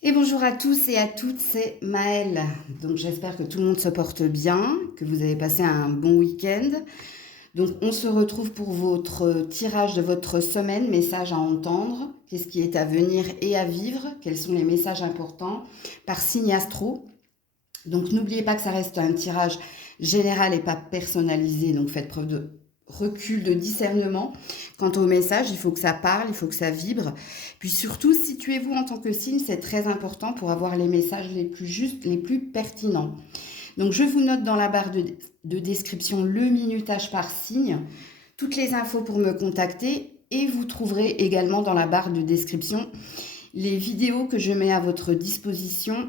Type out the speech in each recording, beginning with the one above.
Et bonjour à tous et à toutes, c'est Maëlle. Donc j'espère que tout le monde se porte bien, que vous avez passé un bon week-end. Donc on se retrouve pour votre tirage de votre semaine, message à entendre, qu'est-ce qui est à venir et à vivre, quels sont les messages importants par signe astro. Donc n'oubliez pas que ça reste un tirage général et pas personnalisé, donc faites preuve de recul, de discernement. Quant au message, il faut que ça parle, il faut que ça vibre. Puis surtout, situez-vous en tant que signe, c'est très important pour avoir les messages les plus justes, les plus pertinents. Donc je vous note dans la barre de description le minutage par signe, toutes les infos pour me contacter et vous trouverez également dans la barre de description les vidéos que je mets à votre disposition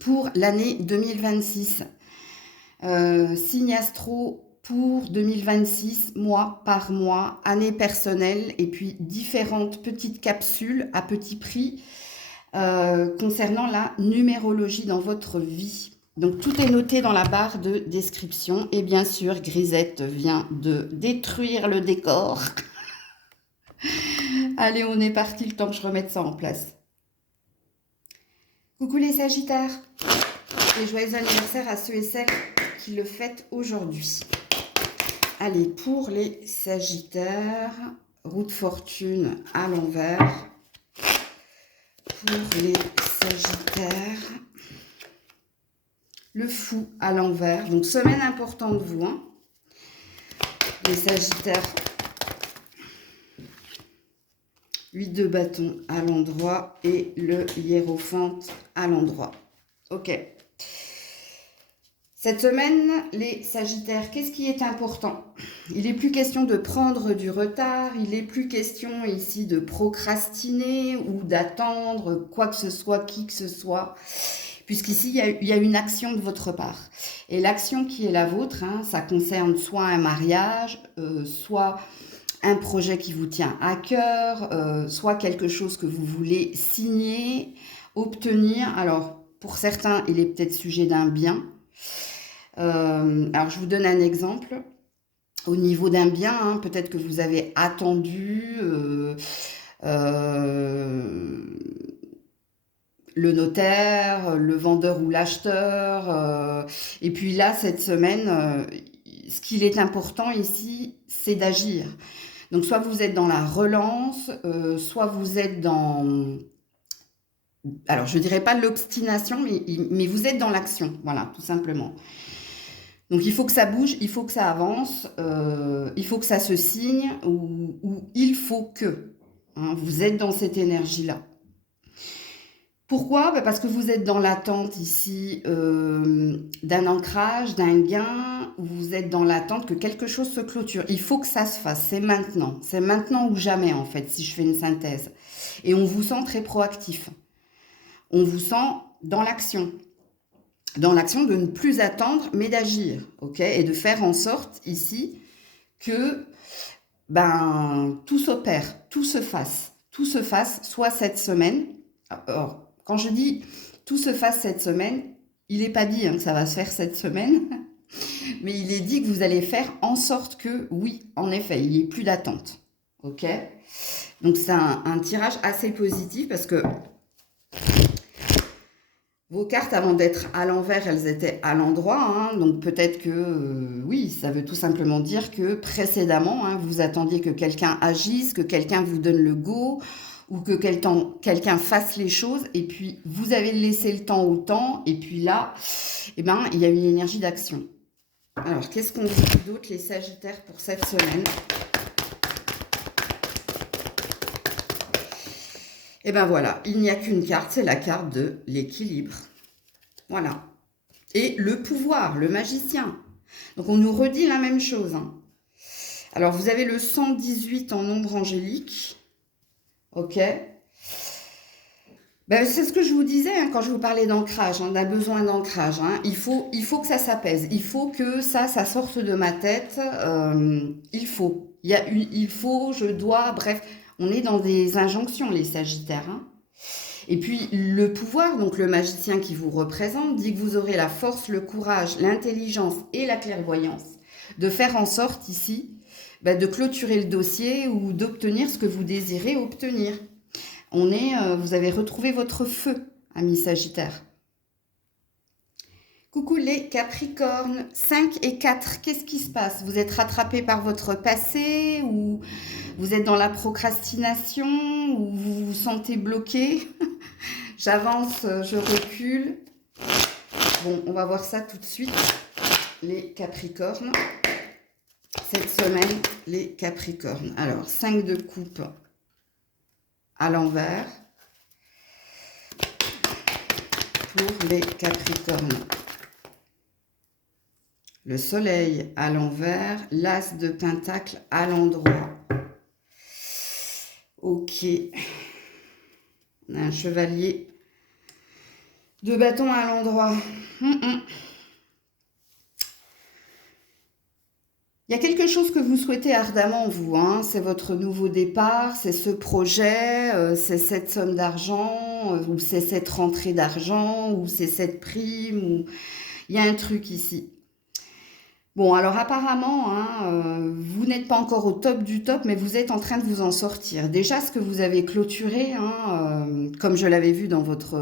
pour l'année 2026. Signe astro pour 2026, mois par mois, année personnelle, et puis différentes petites capsules à petit prix concernant la numérologie dans votre vie. Donc tout est noté dans la barre de description. Et bien sûr, Grisette vient de détruire le décor. Allez, on est parti, le temps que je remette ça en place. Coucou les Sagittaires et joyeux anniversaire à ceux et celles qui le fêtent aujourd'hui. Allez, pour les Sagittaires, roue de fortune à l'envers. Pour les Sagittaires, le fou à l'envers. Donc, semaine importante, vous, hein. Les Sagittaires, 8 de bâton à l'endroit et le hiérophante à l'endroit. Ok. Cette semaine, les Sagittaires, qu'est-ce qui est important? Il n'est plus question de prendre du retard, il n'est plus question ici de procrastiner ou d'attendre quoi que ce soit, qui que ce soit, puisqu'ici, il y a une action de votre part. Et l'action qui est la vôtre, hein, ça concerne soit un mariage, soit un projet qui vous tient à cœur, soit quelque chose que vous voulez signer, obtenir. Alors, pour certains, il est peut-être sujet d'un bien. Alors, je vous donne un exemple. Au niveau d'un bien, hein, peut-être que vous avez attendu le notaire, le vendeur ou l'acheteur. Et puis là, cette semaine, ce qu'il est important ici, c'est d'agir. Donc, soit vous êtes dans la relance, soit vous êtes dans... Alors, je ne dirais pas l'obstination, mais vous êtes dans l'action. Voilà, tout simplement. Donc, il faut que ça bouge, il faut que ça avance, il faut que ça se signe, ou il faut que. Hein, vous êtes dans cette énergie-là. Pourquoi? Parce que vous êtes dans l'attente ici d'un ancrage, d'un gain, vous êtes dans l'attente que quelque chose se clôture. Il faut que ça se fasse, c'est maintenant ou jamais en fait, si je fais une synthèse. Et on vous sent très proactif, on vous sent dans l'action de ne plus attendre, mais d'agir, ok? Et de faire en sorte ici que tout s'opère, tout se fasse, soit cette semaine. Alors, quand je dis tout se fasse cette semaine, il n'est pas dit hein, que ça va se faire cette semaine, mais il est dit que vous allez faire en sorte que, oui, en effet, il n'y ait plus d'attente, ok? Donc c'est un tirage assez positif parce que vos cartes, avant d'être à l'envers, elles étaient à l'endroit. Hein, donc peut-être que, oui, ça veut tout simplement dire que précédemment, hein, vous attendiez que quelqu'un agisse, que quelqu'un vous donne le go, ou que quelqu'un fasse les choses, et puis vous avez laissé le temps au temps, et puis là, il y a une énergie d'action. Alors, qu'est-ce qu'on dit d'autre, les Sagittaires, pour cette semaine? Et ben voilà, il n'y a qu'une carte, c'est la carte de l'équilibre. Voilà. Et le pouvoir, le magicien. Donc on nous redit la même chose. Hein. Alors vous avez le 118 en nombre angélique. Ok. C'est ce que je vous disais hein, quand je vous parlais d'ancrage, hein, d'un besoin d'ancrage. Hein. Il faut que ça s'apaise. Il faut que ça sorte de ma tête. Il faut. Il faut, je dois, bref. On est dans des injonctions, les Sagittaires. Hein. Et puis le pouvoir, donc le magicien qui vous représente, dit que vous aurez la force, le courage, l'intelligence et la clairvoyance de faire en sorte ici de clôturer le dossier ou d'obtenir ce que vous désirez obtenir. Vous avez retrouvé votre feu. amis Sagittaires. Coucou les Capricornes, 5 et 4, qu'est-ce qui se passe? Vous êtes rattrapé par votre passé ou vous êtes dans la procrastination ou vous vous sentez bloqué? J'avance, je recule. Bon, on va voir ça tout de suite, les Capricornes. Cette semaine, les Capricornes. Alors, 5 de coupe à l'envers pour les Capricornes. Le soleil à l'envers, l'as de pentacle à l'endroit. Ok. On a un chevalier de bâton à l'endroit. Il y a quelque chose que vous souhaitez ardemment, vous, hein. C'est votre nouveau départ, c'est ce projet, c'est cette somme d'argent, ou c'est cette rentrée d'argent, ou c'est cette prime, ou il y a un truc ici. Bon, alors apparemment, hein, vous n'êtes pas encore au top du top, mais vous êtes en train de vous en sortir. Déjà, ce que vous avez clôturé, hein, comme je l'avais vu dans votre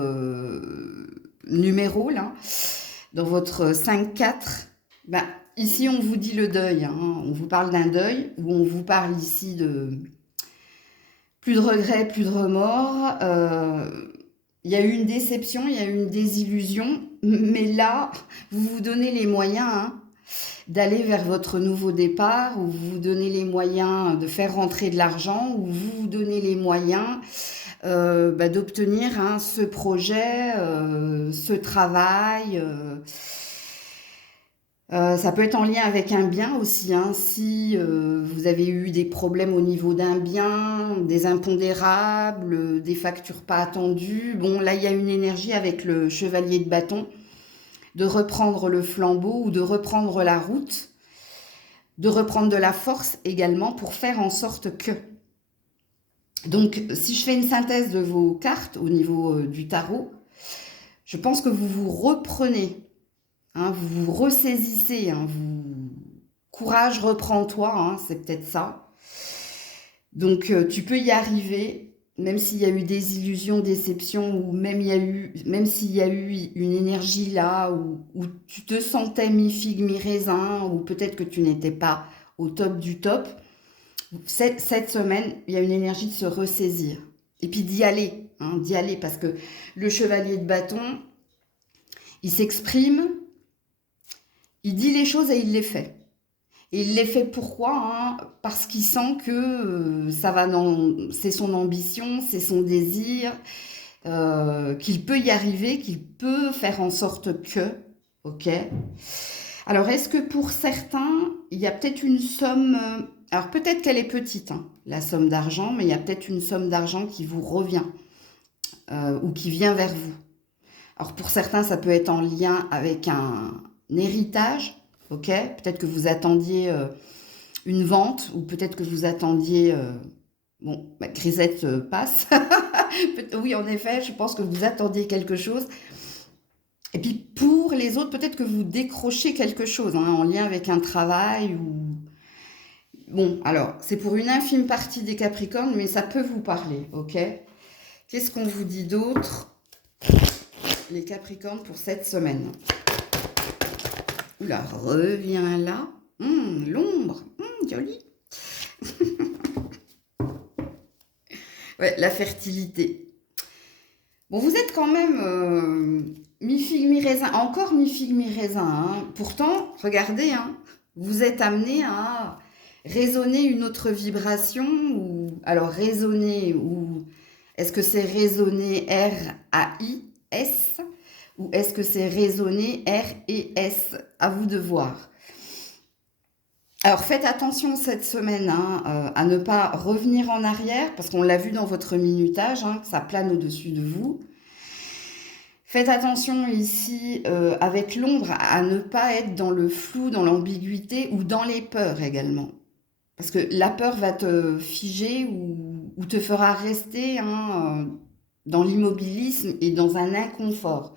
numéro, là, dans votre 5-4, ben, ici, on vous dit le deuil, hein. On vous parle d'un deuil, où on vous parle ici de plus de regrets, plus de remords. Il y a eu une déception, il y a eu une désillusion, mais là, vous vous donnez les moyens, hein, d'aller vers votre nouveau départ, où vous vous donnez les moyens de faire rentrer de l'argent, où vous vous donnez les moyens d'obtenir, hein, ce projet, ce travail. Ça peut être en lien avec un bien aussi, hein, si vous avez eu des problèmes au niveau d'un bien, des impondérables, des factures pas attendues. Bon, là, il y a une énergie avec le chevalier de bâton, de reprendre le flambeau ou de reprendre la route, de reprendre de la force également pour faire en sorte que. Donc, si je fais une synthèse de vos cartes au niveau du tarot, je pense que vous vous reprenez, hein, vous vous ressaisissez, hein, courage, reprends-toi, hein, c'est peut-être ça. Donc, tu peux y arriver, même s'il y a eu des illusions, déceptions, ou même s'il y a eu une énergie là où tu te sentais mi-figue, mi-raisin, ou peut-être que tu n'étais pas au top du top. Cette semaine, il y a une énergie de se ressaisir. Et puis d'y aller, hein, parce que le chevalier de bâton, il s'exprime, il dit les choses et il les fait. Et il les fait pourquoi, hein? Parce qu'il sent que c'est son ambition, c'est son désir, qu'il peut y arriver, qu'il peut faire en sorte que, ok? Alors, est-ce que pour certains, il y a peut-être une somme, alors peut-être qu'elle est petite, hein, la somme d'argent, mais il y a peut-être une somme d'argent qui vous revient ou qui vient vers vous. Alors pour certains, ça peut être en lien avec un héritage, ok? Peut-être que vous attendiez une vente ou peut-être que vous attendiez... bon, Grisette passe. Oui, en effet, je pense que vous attendiez quelque chose. Et puis pour les autres, peut-être que vous décrochez quelque chose, hein, en lien avec un travail ou... Bon, alors, c'est pour une infime partie des Capricornes, mais ça peut vous parler, ok? Qu'est-ce qu'on vous dit d'autre, les Capricornes, pour cette semaine? Oula, reviens là. L'ombre, jolie. Ouais, la fertilité. Bon, vous êtes quand même mi-figue, mi-raisin, encore mi-figue, mi-raisin, hein. Pourtant, regardez, hein, vous êtes amené à résonner une autre vibration, ou alors résonner, ou est-ce que c'est résonner R-A-I-S, ou est-ce que c'est résonner R-E-S? À vous de voir. Alors faites attention cette semaine, hein, à ne pas revenir en arrière, parce qu'on l'a vu dans votre minutage, hein, que ça plane au-dessus de vous. Faites attention ici, avec l'ombre, à ne pas être dans le flou, dans l'ambiguïté ou dans les peurs également. Parce que la peur va te figer ou te fera rester, hein, dans l'immobilisme et dans un inconfort.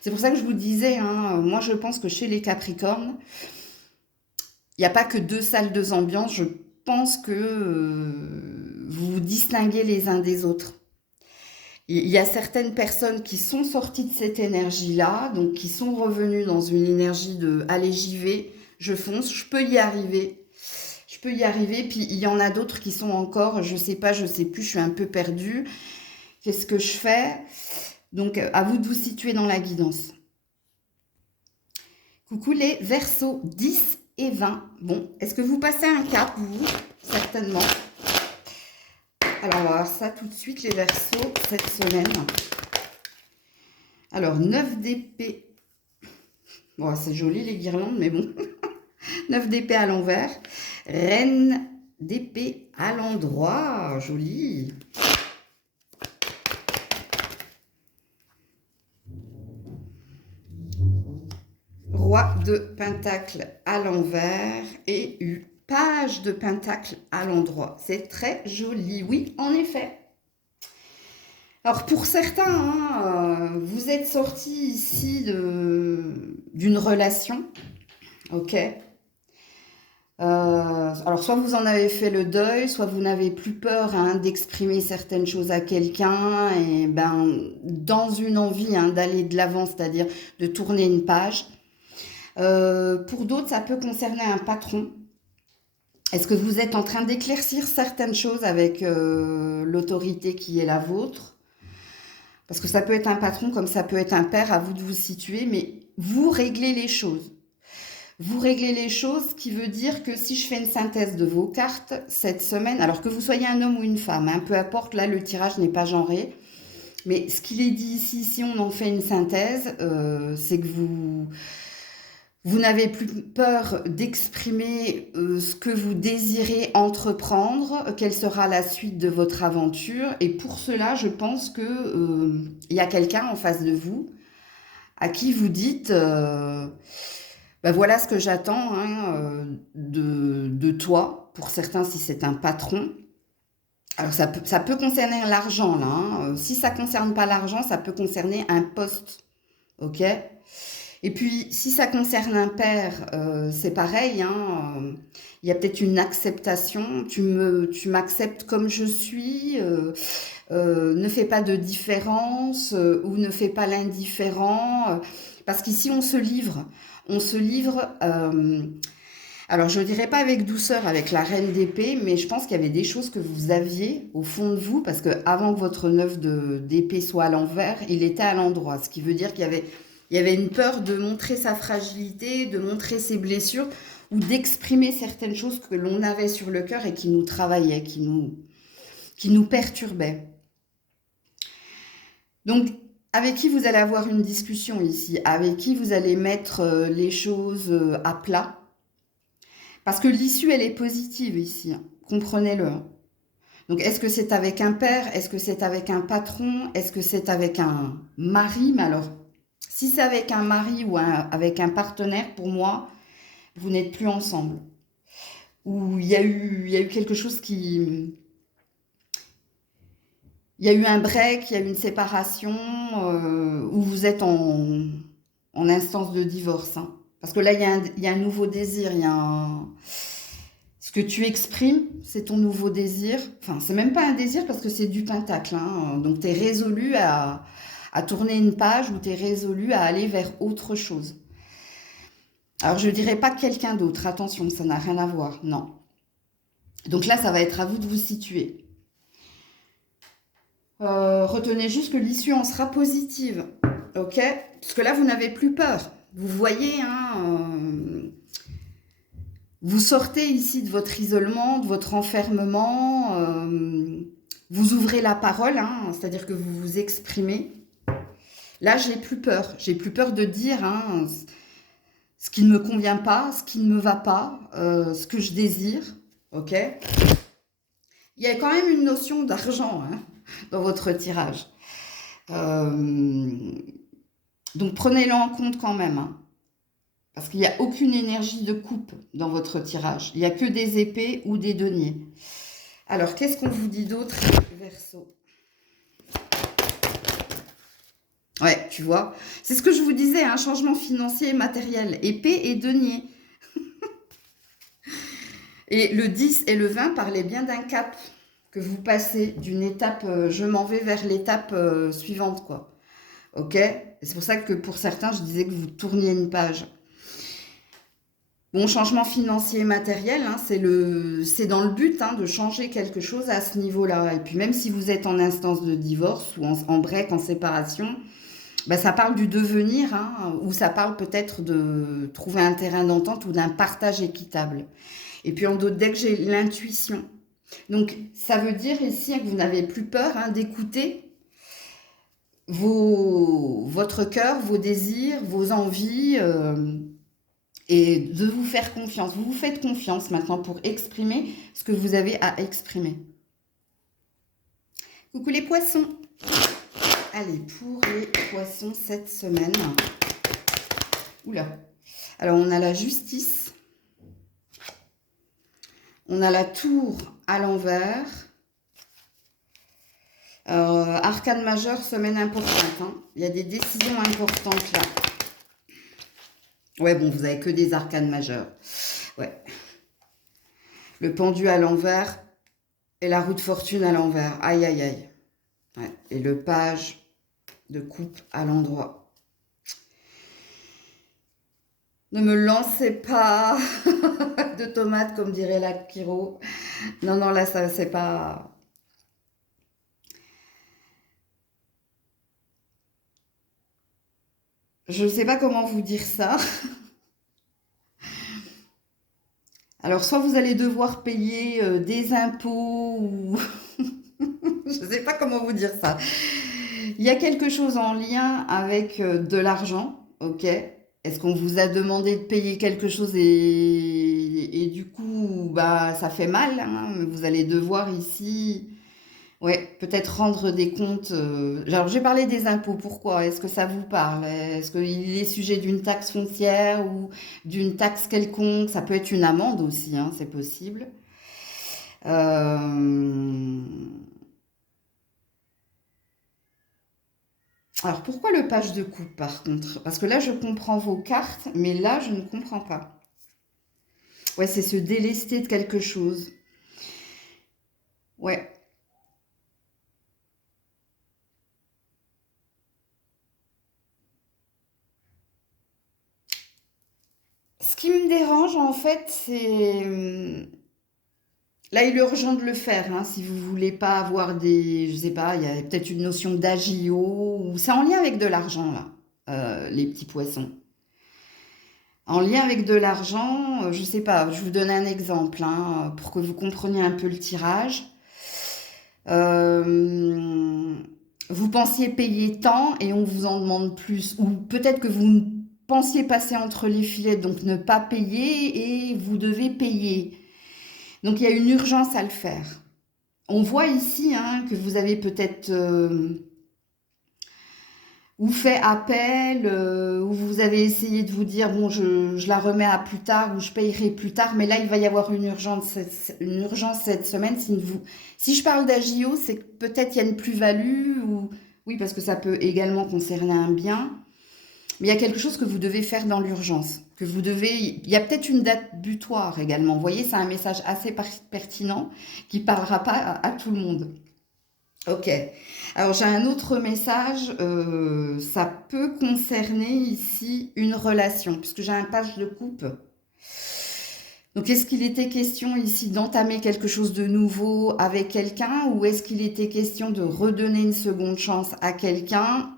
C'est pour ça que je vous disais, hein, moi je pense que chez les Capricornes, il n'y a pas que deux salles, deux ambiances. Je pense que vous vous distinguez les uns des autres. Il y a certaines personnes qui sont sorties de cette énergie-là, donc qui sont revenues dans une énergie de allez, j'y vais, je fonce, je peux y arriver. Je peux y arriver. Puis il y en a d'autres qui sont encore, je sais pas, je sais plus, je suis un peu perdue. Qu'est-ce que je fais? Donc à vous de vous situer dans la guidance. Coucou les Verseaux 10 et 20. Bon, est-ce que vous passez un cap, vous? Certainement. Alors, on va voir ça tout de suite, les Verseaux, cette semaine. Alors, 9 d'épée. Bon, c'est joli, les guirlandes, mais bon. 9 d'épée à l'envers. Reine d'épée à l'endroit. Joli. Roi de pentacle à l'envers et page de pentacle à l'endroit. C'est très joli, oui, en effet. Alors pour certains, hein, vous êtes sortis ici d'une relation, ok. Alors soit vous en avez fait le deuil, soit vous n'avez plus peur hein, d'exprimer certaines choses à quelqu'un, et ben dans une envie hein, d'aller de l'avant, c'est-à-dire de tourner une page. Pour d'autres, ça peut concerner un patron. Est-ce que vous êtes en train d'éclaircir certaines choses avec l'autorité qui est la vôtre? Parce que ça peut être un patron comme ça peut être un père, à vous de vous situer, mais vous réglez les choses. Vous réglez les choses, ce qui veut dire que si je fais une synthèse de vos cartes cette semaine, alors que vous soyez un homme ou une femme, hein, peu importe, là le tirage n'est pas genré, mais ce qu'il est dit ici, si on en fait une synthèse, c'est que vous n'avez plus peur d'exprimer ce que vous désirez entreprendre, quelle sera la suite de votre aventure. Et pour cela, je pense que y a quelqu'un en face de vous à qui vous dites ben voilà ce que j'attends hein, de toi. Pour certains, si c'est un patron. Alors ça peut concerner l'argent là. Hein. Si ça ne concerne pas l'argent, ça peut concerner un poste. Ok? Et puis, si ça concerne un père, c'est pareil. Hein, il y a peut-être une acceptation. Tu m'acceptes comme je suis. Ne fais pas de différence ou ne fais pas l'indifférent. Parce qu'ici, on se livre. On se livre. Alors, je ne dirais pas avec douceur avec la reine d'épée, mais je pense qu'il y avait des choses que vous aviez au fond de vous, parce que avant que votre 9 d'épée soit à l'envers, il était à l'endroit. Ce qui veut dire qu'il y avait une peur de montrer sa fragilité, de montrer ses blessures, ou d'exprimer certaines choses que l'on avait sur le cœur et qui nous travaillaient, qui nous perturbaient. Donc, avec qui vous allez avoir une discussion ici? Avec qui vous allez mettre les choses à plat? Parce que l'issue, elle est positive ici, hein. Comprenez-le. Hein. Donc, est-ce que c'est avec un père? Est-ce que c'est avec un patron? Est-ce que c'est avec un mari? Mais alors, si c'est avec un mari ou avec un partenaire, pour moi, vous n'êtes plus ensemble. Ou il y a eu quelque chose qui... Il y a eu un break, il y a eu une séparation, où vous êtes en instance de divorce. Hein. Parce que là, il y a un nouveau désir, il y a un... Ce que tu exprimes, c'est ton nouveau désir. Enfin, c'est même pas un désir parce que c'est du pentacle. Hein. Donc, tu es résolu à tourner une page ou tu es résolu à aller vers autre chose. Alors, je ne dirais pas quelqu'un d'autre. Attention, ça n'a rien à voir. Non. Donc là, ça va être à vous de vous situer. Retenez juste que l'issue en sera positive. Ok? Parce que là, vous n'avez plus peur. Vous voyez, hein, vous sortez ici de votre isolement, de votre enfermement. Vous ouvrez la parole, hein, c'est-à-dire que vous vous exprimez. Là, j'ai plus peur. J'ai plus peur de dire hein, ce qui ne me convient pas, ce qui ne me va pas, ce que je désire. Ok? Il y a quand même une notion d'argent hein, dans votre tirage. Donc, prenez-le en compte quand même. Hein, parce qu'il n'y a aucune énergie de coupe dans votre tirage. Il n'y a que des épées ou des deniers. Alors, qu'est-ce qu'on vous dit d'autre, Verseau? Ouais, tu vois. C'est ce que je vous disais, un changement financier et matériel. Épée et denier. Et le 10 et le 20 parlaient bien d'un cap que vous passez d'une étape, je m'en vais vers l'étape suivante, quoi. Ok? Et c'est pour ça que pour certains, je disais que vous tourniez une page. Bon, changement financier et matériel, hein, c'est dans le but hein, de changer quelque chose à ce niveau-là. Et puis même si vous êtes en instance de divorce ou en break, en séparation, bah, ça parle du devenir, hein, ou ça parle peut-être de trouver un terrain d'entente ou d'un partage équitable. Et puis en d'autres decks, j'ai l'intuition. Donc ça veut dire ici que vous n'avez plus peur hein, d'écouter votre cœur, vos désirs, vos envies, et de vous faire confiance. Vous vous faites confiance maintenant pour exprimer ce que vous avez à exprimer. Coucou les poissons. Allez, pour les poissons cette semaine. Oula. Alors, on a la justice. On a la tour à l'envers. Arcane majeur, semaine importante. Hein. Il y a des décisions importantes là. Ouais, bon, vous avez que des arcanes majeurs. Ouais. Le pendu à l'envers et la roue de fortune à l'envers. Aïe, aïe, aïe. Ouais. Et le page de coupe à l'endroit. Ne me lancez pas de tomates, comme dirait la Kiro. Non, non, là, ça, c'est pas... Je ne sais pas comment vous dire ça. Alors, soit vous allez devoir payer des impôts ou... Je ne sais pas comment vous dire ça. Il y a quelque chose en lien avec de l'argent, ok? Est-ce qu'on vous a demandé de payer quelque chose et du coup, bah, ça fait mal, hein? Vous allez devoir ici, ouais, peut-être rendre des comptes. Alors, j'ai parlé des impôts. Pourquoi? Est-ce que ça vous parle? Est-ce qu'il est sujet d'une taxe foncière ou d'une taxe quelconque? Ça peut être une amende aussi, hein, c'est possible. Euh, Alors, pourquoi le page de coupe, par contre? Parce que là, je comprends vos cartes, mais là, je ne comprends pas. Ouais, c'est se délester de quelque chose. Ouais. Ce qui me dérange, en fait, c'est... Là, il est urgent de le faire, hein, si vous voulez pas avoir des... Je sais pas, il y a peut-être une notion d'agio, ou c'est en lien avec de l'argent, là, les petits poissons. En lien avec de l'argent, je sais pas, je vous donne un exemple, hein, pour que vous compreniez un peu le tirage. Euh, Vous pensiez payer tant et on vous en demande plus. Ou peut-être que vous pensiez passer entre les filets, donc ne pas payer et vous devez payer. Donc il y a une urgence à le faire. On voit ici hein, que vous avez peut-être ou fait appel, ou vous avez essayé de vous dire, bon, je la remets à plus tard, ou je payerai plus tard, mais là, il va y avoir une urgence cette semaine. Si je parle d'agio, c'est que peut-être il y a une plus-value, ou oui, parce que ça peut également concerner un bien, mais il y a quelque chose que vous devez faire dans l'urgence, que vous devez, il y a peut-être une date butoir également. Vous voyez, c'est un message assez pertinent qui parlera pas à tout le monde. Ok. Alors j'ai un autre message. Ça peut concerner ici une relation, puisque j'ai un page de coupe. Donc est-ce qu'il était question ici d'entamer quelque chose de nouveau avec quelqu'un ou est-ce qu'il était question de redonner une seconde chance à quelqu'un?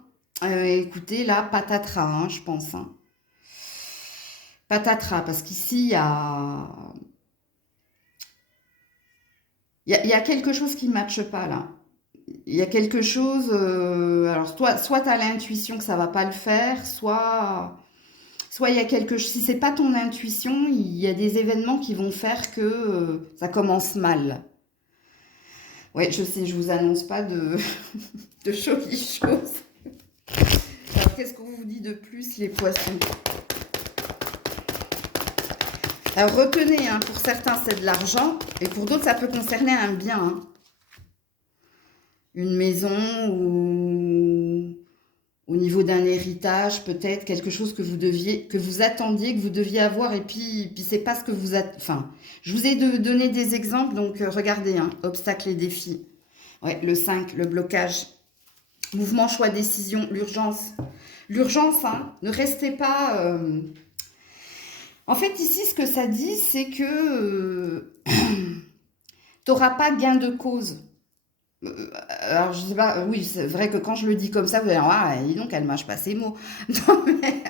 Écoutez, là, patatras, hein, je pense. Hein. Patatras, parce qu'ici, il y a quelque chose qui ne matche pas là. Il y a quelque chose, alors soit tu as l'intuition que ça va pas le faire, soit il y a quelque chose, si c'est pas ton intuition, il y a des événements qui vont faire que ça commence mal. Ouais, je sais, je vous annonce pas de, de jolies choses. Alors, qu'est-ce qu'on vous dit de plus, les poissons? Alors, retenez, hein, pour certains, c'est de l'argent, et pour d'autres, ça peut concerner un bien. Hein. Une maison au niveau d'un héritage, peut-être quelque chose que vous attendiez, que vous deviez avoir, et puis c'est pas ce que vous enfin, je vous ai donné des exemples, donc regardez, hein, obstacles et défis. Ouais, le 5, le blocage. Mouvement, choix, décision, l'urgence. L'urgence, hein, ne restez pas... En fait, ici, ce que ça dit, c'est que tu n'auras pas gain de cause. Alors, je sais pas, oui, c'est vrai que quand je le dis comme ça, vous allez dire, ah, dis donc, elle mâche pas ses mots. Non, mais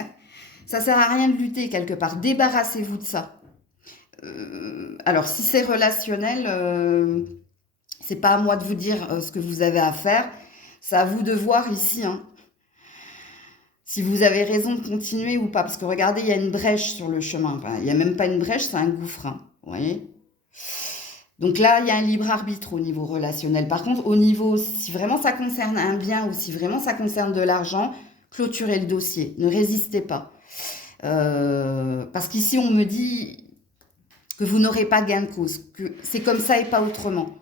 ça sert à rien de lutter quelque part. Débarrassez-vous de ça. Alors, si c'est relationnel, c'est pas à moi de vous dire ce que vous avez à faire. C'est à vous de voir ici, hein, si vous avez raison de continuer ou pas. Parce que regardez, il y a une brèche sur le chemin. Enfin, il n'y a même pas une brèche, c'est un gouffre, hein, vous voyez. Donc là, il y a un libre arbitre au niveau relationnel. Par contre, au niveau, si vraiment ça concerne un bien ou si vraiment ça concerne de l'argent, clôturez le dossier. Ne résistez pas. Parce qu'ici, on me dit que vous n'aurez pas gain de cause, que c'est comme ça et pas autrement.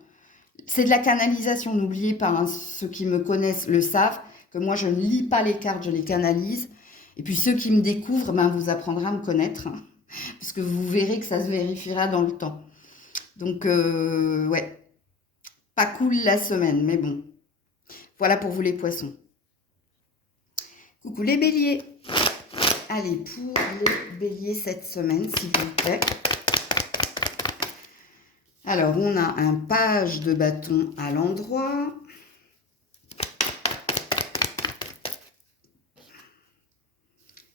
C'est de la canalisation, n'oubliez pas, hein, ceux qui me connaissent le savent, que moi je ne lis pas les cartes, je les canalise. Et puis ceux qui me découvrent, ben, vous apprendrez à me connaître, hein, parce que vous verrez que ça se vérifiera dans le temps. Donc, ouais, pas cool la semaine, mais bon. Voilà pour vous les poissons. Coucou les béliers. Allez, pour les béliers cette semaine, s'il vous plaît. Alors, on a un page de bâton à l'endroit.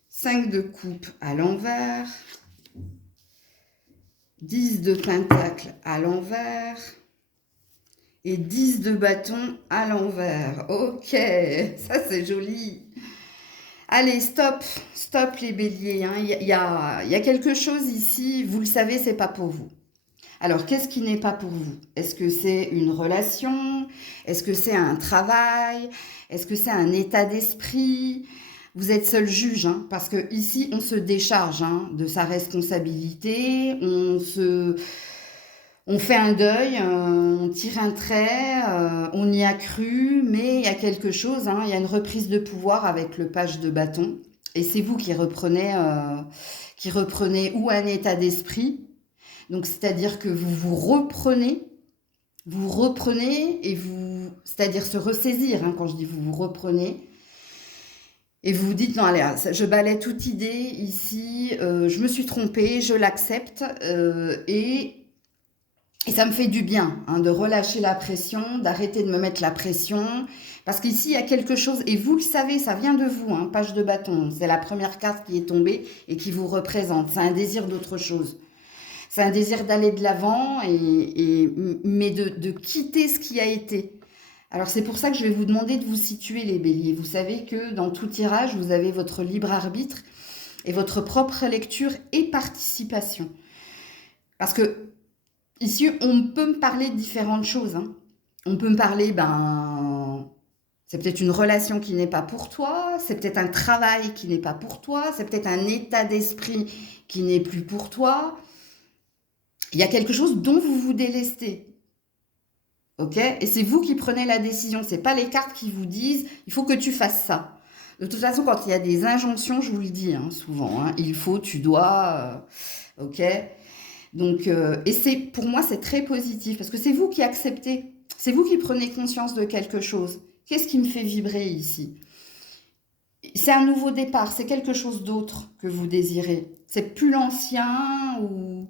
Cinq de coupe à l'envers. 10 de pentacle à l'envers. Et 10 de bâton à l'envers. Ok, ça c'est joli. Allez, stop les béliers. Hein. Il y a quelque chose ici, vous le savez, c'est pas pour vous. Alors, qu'est-ce qui n'est pas pour vous? Est-ce que c'est une relation? Est-ce que c'est un travail? Est-ce que c'est un état d'esprit? Vous êtes seul juge, hein, parce que ici, on se décharge, hein, de sa responsabilité, on fait un deuil, on tire un trait, on y a cru, mais il y a quelque chose, hein, il y a une reprise de pouvoir avec le page de bâton, et c'est vous qui reprenez ou un état d'esprit. Donc, c'est-à-dire que vous reprenez et c'est-à-dire se ressaisir, hein, quand je dis vous reprenez, et vous vous dites, non, allez, je balaie toute idée ici, je me suis trompée, je l'accepte, et ça me fait du bien, hein, de relâcher la pression, d'arrêter de me mettre la pression, parce qu'ici, il y a quelque chose, et vous le savez, ça vient de vous, hein, page de bâton, c'est la première carte qui est tombée et qui vous représente, c'est un désir d'autre chose. C'est un désir d'aller de l'avant, mais de quitter ce qui a été. Alors c'est pour ça que je vais vous demander de vous situer les béliers. Vous savez que dans tout tirage, vous avez votre libre arbitre et votre propre lecture et participation. Parce que ici, on peut me parler de différentes choses. Hein. On peut me parler, c'est peut-être une relation qui n'est pas pour toi, c'est peut-être un travail qui n'est pas pour toi, c'est peut-être un état d'esprit qui n'est plus pour toi. Il y a quelque chose dont vous vous délestez. Ok? Et c'est vous qui prenez la décision. C'est pas les cartes qui vous disent il faut que tu fasses ça. De toute façon, quand il y a des injonctions, je vous le dis, hein, souvent, hein, il faut, tu dois, ok? Donc, et pour moi, c'est très positif parce que c'est vous qui acceptez. C'est vous qui prenez conscience de quelque chose. Qu'est-ce qui me fait vibrer ici? C'est un nouveau départ. C'est quelque chose d'autre que vous désirez. C'est plus l'ancien ou...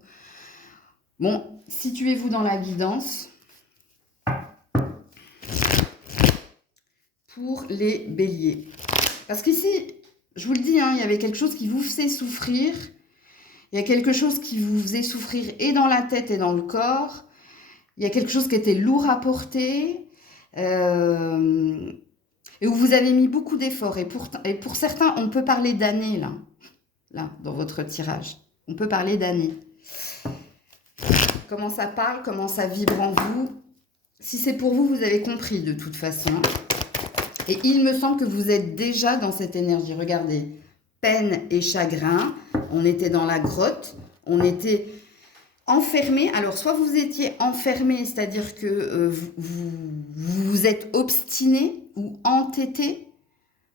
Bon, situez-vous dans la guidance pour les béliers. Parce qu'ici, je vous le dis, hein, il y avait quelque chose qui vous faisait souffrir. Il y a quelque chose qui vous faisait souffrir et dans la tête et dans le corps. Il y a quelque chose qui était lourd à porter. Et où vous avez mis beaucoup d'efforts. Et pour certains, on peut parler d'années, là, dans votre tirage. On peut parler d'années. Comment ça parle, comment ça vibre en vous. Si c'est pour vous, vous avez compris de toute façon. Et il me semble que vous êtes déjà dans cette énergie. Regardez, peine et chagrin. On était dans la grotte. On était enfermé. Alors, soit vous étiez enfermé, c'est-à-dire que vous êtes obstiné ou entêté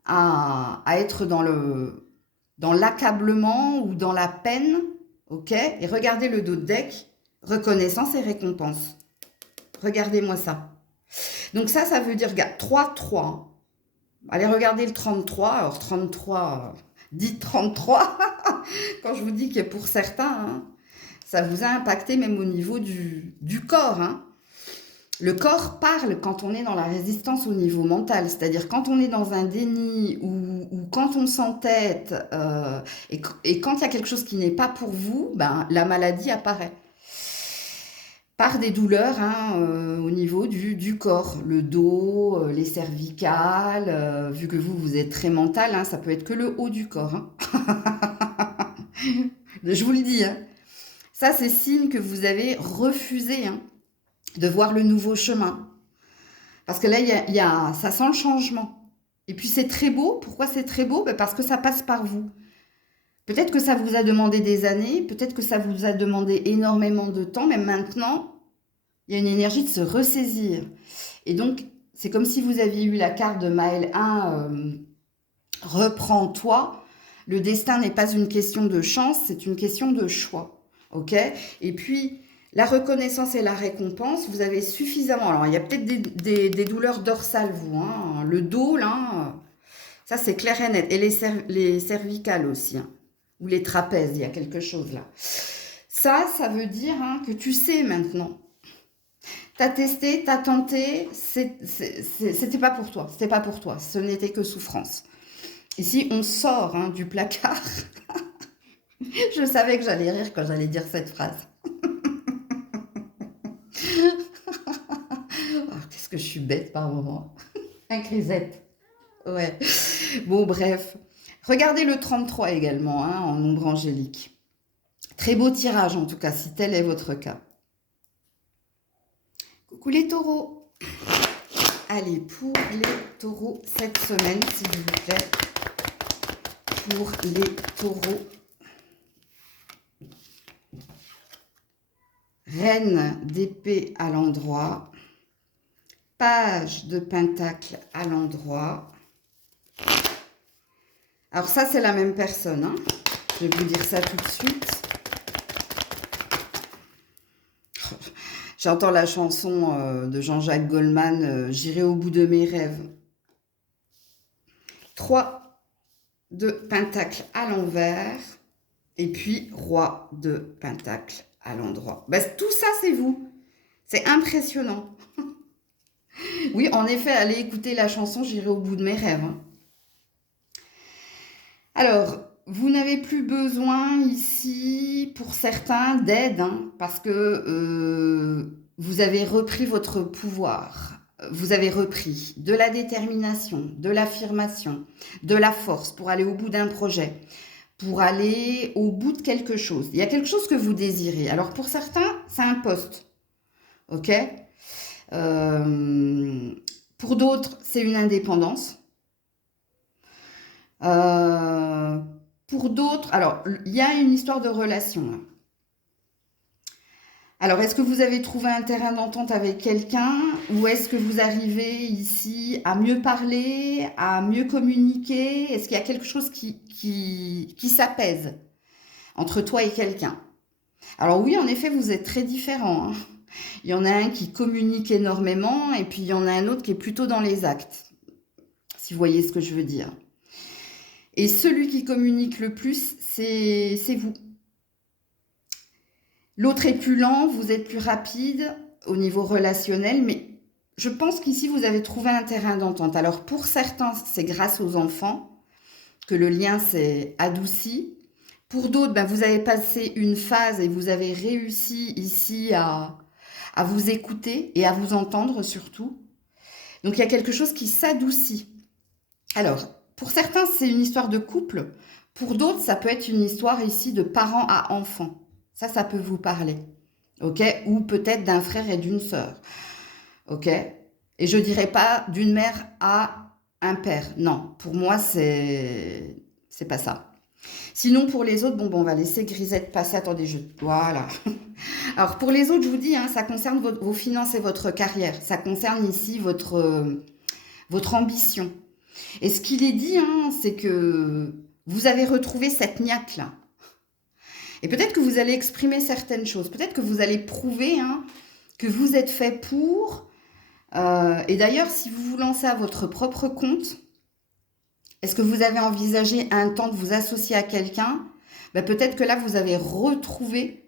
à être dans l'accablement ou dans la peine, ok? Et regardez le dos de deck, reconnaissance et récompense. Regardez-moi ça. Donc ça veut dire, regarde, 3-3. Allez, regardez le 33. Alors 33, dites 33, quand je vous dis que pour certains, hein, ça vous a impacté même au niveau du corps, hein. Le corps parle quand on est dans la résistance au niveau mental, c'est-à-dire quand on est dans un déni ou quand on s'entête et quand il y a quelque chose qui n'est pas pour vous, ben, la maladie apparaît par des douleurs hein, au niveau du corps, le dos, les cervicales, vu que vous êtes très mental, hein, ça peut être que le haut du corps. Hein. Je vous le dis, hein. Ça c'est signe que vous avez refusé hein, de voir le nouveau chemin. Parce que là, ça sent le changement. Et puis c'est très beau. Pourquoi c'est très beau? Ben parce que ça passe par vous. Peut-être que ça vous a demandé des années, peut-être que ça vous a demandé énormément de temps, mais maintenant, il y a une énergie de se ressaisir. Et donc, c'est comme si vous aviez eu la carte de Maël 1, reprends-toi. Le destin n'est pas une question de chance, c'est une question de choix. Ok? Et puis, la reconnaissance et la récompense, vous avez suffisamment... Alors, il y a peut-être des douleurs dorsales, vous. Hein, le dos, là, ça, c'est clair et net. Et les cervicales aussi. Hein, ou les trapèzes, il y a quelque chose là. Ça veut dire hein, que tu sais maintenant. T'as testé, t'as tenté, c'était pas pour toi. C'était pas pour toi. Ce n'était que souffrance. Ici, on sort hein, du placard. Je savais que j'allais rire quand j'allais dire cette phrase. Oh, qu'est-ce que je suis bête par moment. Un grisette. Ouais. Bon, bref. Regardez le 33 également, hein, en ombre angélique. Très beau tirage, en tout cas, si tel est votre cas. Coucou les taureaux. Allez, pour les taureaux, cette semaine, s'il vous plaît. Pour les taureaux. Reine d'épée à l'endroit. Page de pentacle à l'endroit. Alors ça, c'est la même personne. Hein. Je vais vous dire ça tout de suite. J'entends la chanson de Jean-Jacques Goldman, J'irai au bout de mes rêves. 3 de pentacle à l'envers. Et puis, roi de pentacle à l'endroit. Ben, tout ça, c'est vous. C'est impressionnant. Oui, en effet, allez écouter la chanson J'irai au bout de mes rêves. Hein. Alors, vous n'avez plus besoin ici, pour certains, d'aide, hein, parce que vous avez repris votre pouvoir. Vous avez repris de la détermination, de l'affirmation, de la force pour aller au bout d'un projet, pour aller au bout de quelque chose. Il y a quelque chose que vous désirez. Alors, pour certains, c'est un poste, ok? Pour d'autres, c'est une indépendance. Pour d'autres, alors, il y a une histoire de relation. Là. Alors, est-ce que vous avez trouvé un terrain d'entente avec quelqu'un ou est-ce que vous arrivez ici à mieux parler, à mieux communiquer? Est-ce qu'il y a quelque chose qui s'apaise entre toi et quelqu'un? Alors oui, en effet, vous êtes très différents. Hein. Il y en a un qui communique énormément et puis il y en a un autre qui est plutôt dans les actes, si vous voyez ce que je veux dire. Et celui qui communique le plus, c'est vous. L'autre est plus lent, vous êtes plus rapide au niveau relationnel, mais je pense qu'ici, vous avez trouvé un terrain d'entente. Alors, pour certains, c'est grâce aux enfants que le lien s'est adouci. Pour d'autres, ben, vous avez passé une phase et vous avez réussi ici à vous écouter et à vous entendre surtout. Donc, il y a quelque chose qui s'adoucit. Alors, pour certains, c'est une histoire de couple. Pour d'autres, ça peut être une histoire ici de parents à enfants. Ça peut vous parler. Ok? Ou peut-être d'un frère et d'une sœur. Ok? Et je dirais pas d'une mère à un père. Non, pour moi, c'est pas ça. Sinon, pour les autres, bon, on va laisser Grisette passer. Attendez, voilà. Alors, pour les autres, je vous dis, hein, ça concerne vos finances et votre carrière. Ça concerne ici votre ambition. Et ce qu'il est dit, hein, c'est que vous avez retrouvé cette niaque-là. Et peut-être que vous allez exprimer certaines choses. Peut-être que vous allez prouver, hein, que vous êtes fait pour. Et d'ailleurs, si vous vous lancez à votre propre compte, est-ce que vous avez envisagé un temps de vous associer à quelqu'un? Ben, peut-être que là, vous avez retrouvé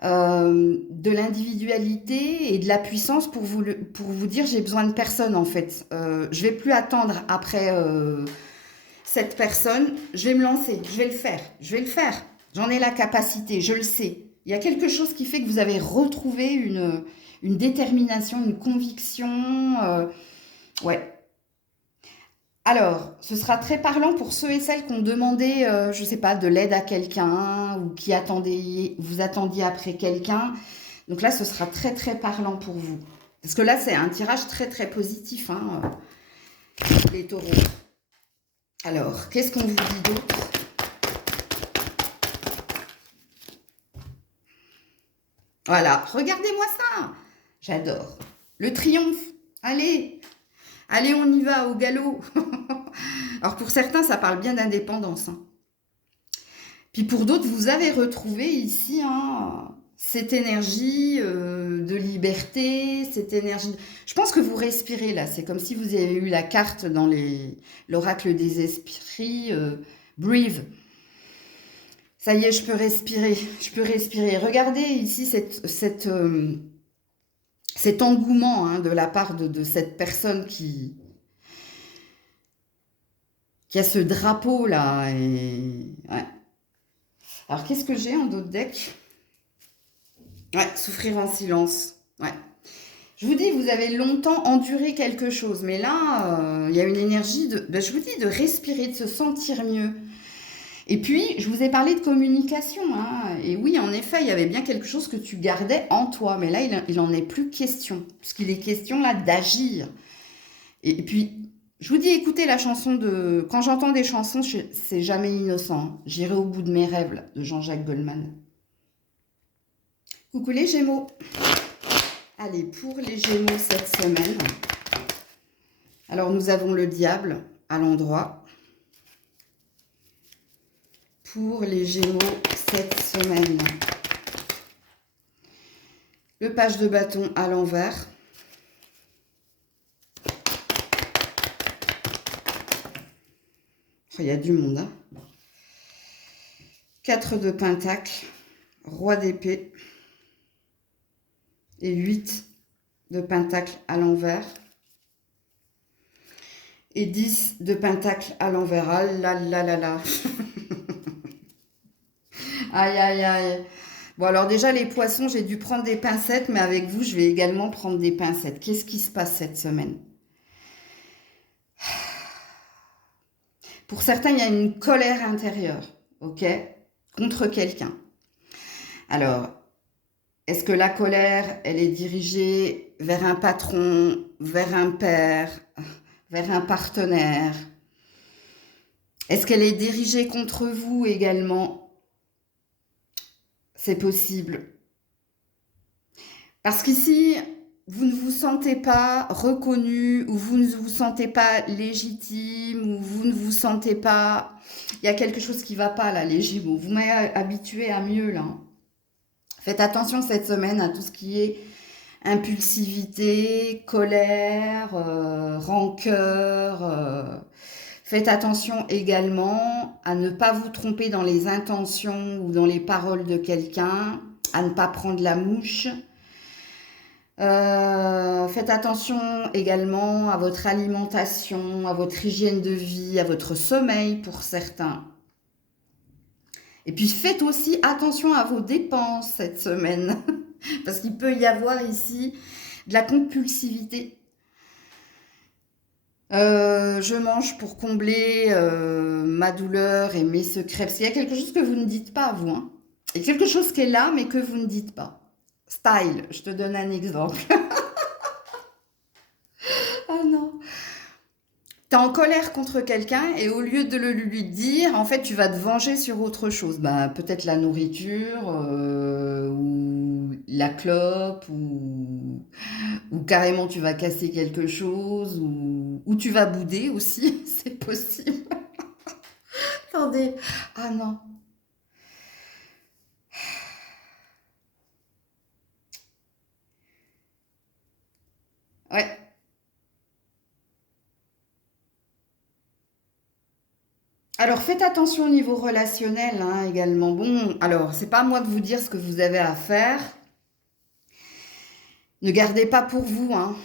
de l'individualité et de la puissance pour vous dire j'ai besoin de personne en fait. Je vais plus attendre après cette personne, je vais me lancer, je vais le faire, je vais le faire. J'en ai la capacité, je le sais. Il y a quelque chose qui fait que vous avez retrouvé une détermination, une conviction. Ouais. Alors, ce sera très parlant pour ceux et celles qui ont demandé, je ne sais pas, de l'aide à quelqu'un ou qui attendaient, vous attendiez après quelqu'un. Donc là, ce sera très très parlant pour vous. Parce que là, c'est un tirage très très positif, hein, les taureaux. Alors, qu'est-ce qu'on vous dit d'autre? Voilà, regardez-moi ça. J'adore. Le triomphe. Allez, allez, on y va au galop. Alors pour certains, ça parle bien d'indépendance, hein. Puis pour d'autres, vous avez retrouvé ici, hein, cette énergie de liberté, cette énergie. Je pense que vous respirez là. C'est comme si vous avez eu la carte dans l'oracle des esprits. Breathe. Ça y est, je peux respirer. Je peux respirer. Regardez ici cet engouement, hein, de la part de cette personne qui a ce drapeau là. Et... ouais. Alors qu'est-ce que j'ai en d'autres deck? Ouais, souffrir en silence. Ouais. Je vous dis, vous avez longtemps enduré quelque chose, mais là, il y a une énergie ben, je vous dis, de respirer, de se sentir mieux. Et puis, je vous ai parlé de communication, hein, et oui, en effet, il y avait bien quelque chose que tu gardais en toi, mais là, il en est plus question, puisqu'il est question là d'agir. Et puis, je vous dis, écoutez la chanson de... Quand j'entends des chansons, c'est jamais innocent, hein. J'irai au bout de mes rêves, là, de Jean-Jacques Goldman. Coucou les Gémeaux. Allez, pour les Gémeaux cette semaine, alors nous avons le diable à l'endroit. Pour les Gémeaux cette semaine, le page de bâton à l'envers. Il y a du monde, hein. 4 de pentacle, roi d'épée et 8 de pentacle à l'envers. Et 10 de pentacle à l'envers. Ah là là là là. Aïe aïe aïe. Bon alors déjà les poissons, j'ai dû prendre des pincettes, mais avec vous, je vais également prendre des pincettes. Qu'est-ce qui se passe cette semaine? Pour certains, il y a une colère intérieure, ok, contre quelqu'un. Alors, est-ce que la colère, elle est dirigée vers un patron, vers un père, vers un partenaire? Est-ce qu'elle est dirigée contre vous également? C'est possible. Parce qu'ici, vous ne vous sentez pas reconnu, ou vous ne vous sentez pas légitime, ou vous ne vous sentez pas... Il y a quelque chose qui ne va pas là, les Gémeaux. Vous m'avez habitué à mieux là. Faites attention cette semaine à tout ce qui est impulsivité, colère, rancœur. Faites attention également à ne pas vous tromper dans les intentions ou dans les paroles de quelqu'un, à ne pas prendre la mouche. Faites attention également à votre alimentation, à votre hygiène de vie, à votre sommeil pour certains. Et puis faites aussi attention à vos dépenses cette semaine, parce qu'il peut y avoir ici de la compulsivité. Je mange pour combler ma douleur et mes secrets. Parce qu'il y a quelque chose que vous ne dites pas, vous, hein. Il y a quelque chose qui est là, mais que vous ne dites pas. Style, je te donne un exemple. Oh non. T'es en colère contre quelqu'un et au lieu de le lui dire, en fait, tu vas te venger sur autre chose. Bah, peut-être la nourriture, ou la clope, ou carrément tu vas casser quelque chose, ou ou tu vas bouder aussi, c'est possible. Attendez, ah non. Ouais. Alors faites attention au niveau relationnel hein, également. Bon, alors c'est pas à moi de vous dire ce que vous avez à faire. Ne gardez pas pour vous, hein.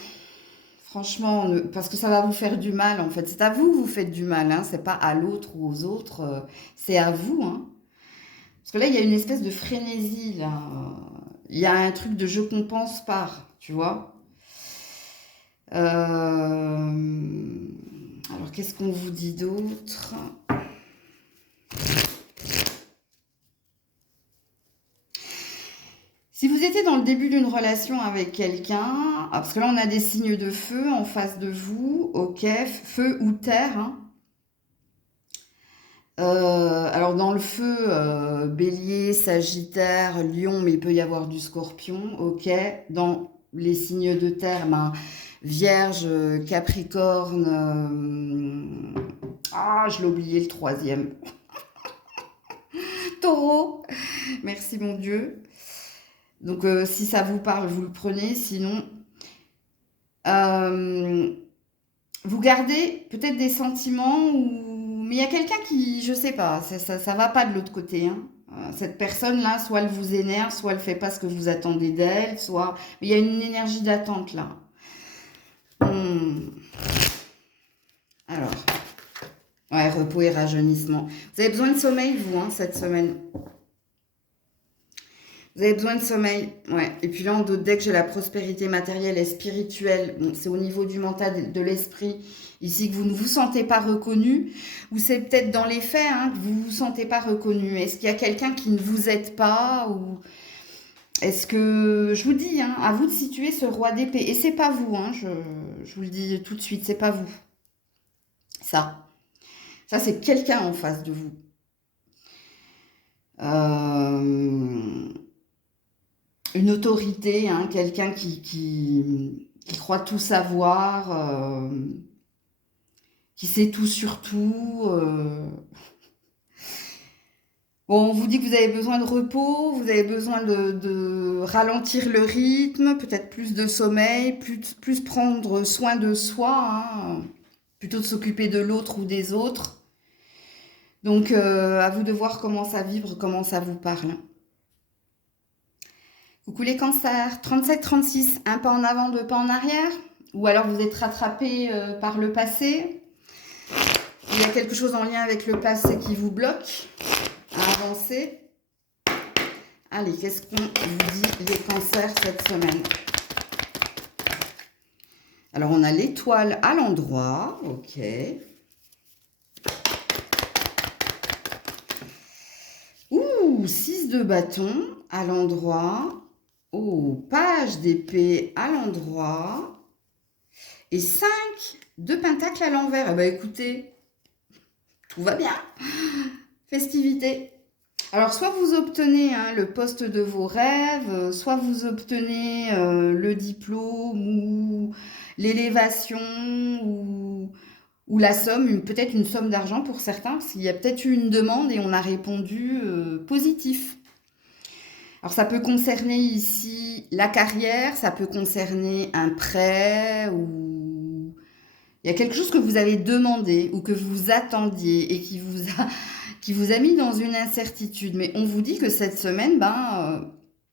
Franchement, parce que ça va vous faire du mal en fait. C'est à vous que vous faites du mal, hein. C'est pas à l'autre ou aux autres. C'est à vous, hein. Parce que là, il y a une espèce de frénésie là. Il y a un truc de je compense par, tu vois. Alors qu'est-ce qu'on vous dit d'autre? Si vous étiez dans le début d'une relation avec quelqu'un, parce que là on a des signes de feu en face de vous, ok, feu ou terre, hein. Alors dans le feu, bélier, sagittaire, lion, mais il peut y avoir du scorpion, ok. Dans les signes de terre, ben, vierge, capricorne, ah je l'ai oublié le troisième, taureau, merci mon Dieu. Donc si ça vous parle, vous le prenez, sinon... euh, vous gardez peut-être des sentiments ou... Mais il y a quelqu'un qui, je sais pas, ça va pas de l'autre côté, hein. Cette personne-là, soit elle vous énerve, soit elle fait pas ce que vous attendez d'elle, soit... Mais il y a une énergie d'attente là. Hmm. Alors, ouais, repos et rajeunissement. Vous avez besoin de sommeil, vous, hein, cette semaine. Vous avez besoin de sommeil, ouais. Et puis là, en d'autres decks, j'ai la prospérité matérielle et spirituelle. Bon, c'est au niveau du mental, de l'esprit. Ici, que vous ne vous sentez pas reconnu. Ou c'est peut-être dans les faits, hein, que vous ne vous sentez pas reconnu. Est-ce qu'il y a quelqu'un qui ne vous aide pas ou est-ce que, je vous dis, hein, à vous de situer ce roi d'épée. Et c'est pas vous, hein, je vous le dis tout de suite, c'est pas vous. Ça. Ça, c'est quelqu'un en face de vous. Euh, une autorité, hein, quelqu'un qui croit tout savoir, qui sait tout sur tout. Bon, on vous dit que vous avez besoin de repos, vous avez besoin de ralentir le rythme, peut-être plus de sommeil, plus prendre soin de soi, hein, plutôt de s'occuper de l'autre ou des autres. Donc, à vous de voir comment ça vibre, comment ça vous parle. Coucou les cancers, 37-36, un pas en avant, deux pas en arrière. Ou alors vous êtes rattrapé par le passé. Il y a quelque chose en lien avec le passé qui vous bloque à avancer. Allez, qu'est-ce qu'on vous dit les cancers cette semaine? Alors on a l'étoile à l'endroit, ok. Ouh, 6 de bâton à l'endroit. Oh, page d'épée à l'endroit. Et 5 de pentacle à l'envers. Eh bien, écoutez, tout va bien. Festivité. Alors, soit vous obtenez hein, le poste de vos rêves, soit vous obtenez le diplôme ou l'élévation ou la somme, peut-être une somme d'argent pour certains, parce qu'il y a peut-être eu une demande et on a répondu positif. Alors ça peut concerner ici la carrière, ça peut concerner un prêt ou il y a quelque chose que vous avez demandé ou que vous attendiez et qui vous a mis dans une incertitude. Mais on vous dit que cette semaine,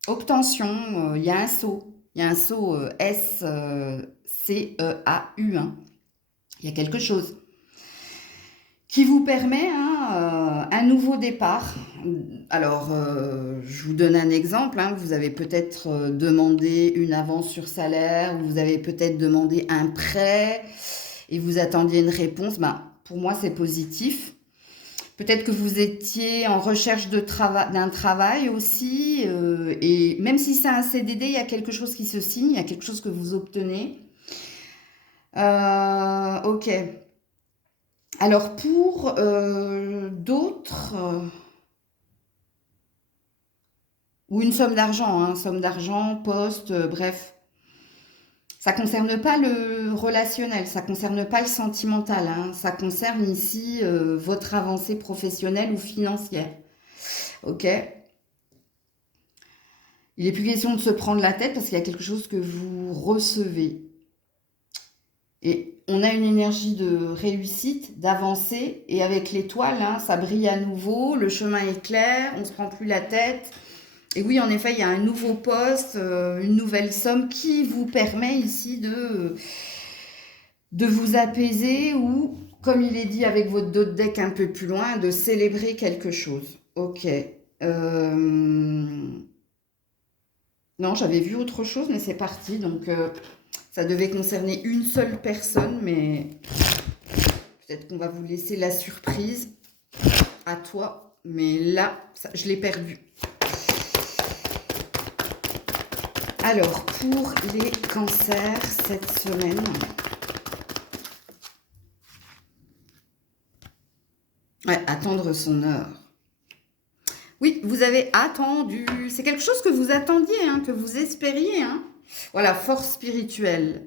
obtention, il y a un saut. Il y a un saut S-C-E-A-U. Hein. Il y a quelque chose qui vous permet hein, un nouveau départ. Alors, je vous donne un exemple. Hein. Vous avez peut-être demandé une avance sur salaire, ou vous avez peut-être demandé un prêt et vous attendiez une réponse. Pour moi, c'est positif. Peut-être que vous étiez en recherche d'un travail aussi. Et même si c'est un CDD, il y a quelque chose qui se signe, il y a quelque chose que vous obtenez. Ok. Alors pour d'autres, ou une somme d'argent, hein, somme d'argent, poste, bref. Ça concerne pas le relationnel, ça concerne pas le sentimental, hein. Ça concerne ici votre avancée professionnelle ou financière. Ok? Il n'est plus question de se prendre la tête parce qu'il y a quelque chose que vous recevez. Et on a une énergie de réussite, d'avancer. Et avec l'étoile, hein, ça brille à nouveau, le chemin est clair, on ne se prend plus la tête. Et oui, en effet, il y a un nouveau poste, une nouvelle somme qui vous permet ici de vous apaiser ou, comme il est dit avec votre dos de deck un peu plus loin, de célébrer quelque chose. Ok. Non, j'avais vu autre chose, mais c'est parti. Donc, ça devait concerner une seule personne, mais peut-être qu'on va vous laisser la surprise à toi. Mais là, ça, je l'ai perdu. Alors, pour les cancers cette semaine, ouais, attendre son heure. Oui, vous avez attendu. C'est quelque chose que vous attendiez, hein, que vous espériez. Hein. Voilà, force spirituelle.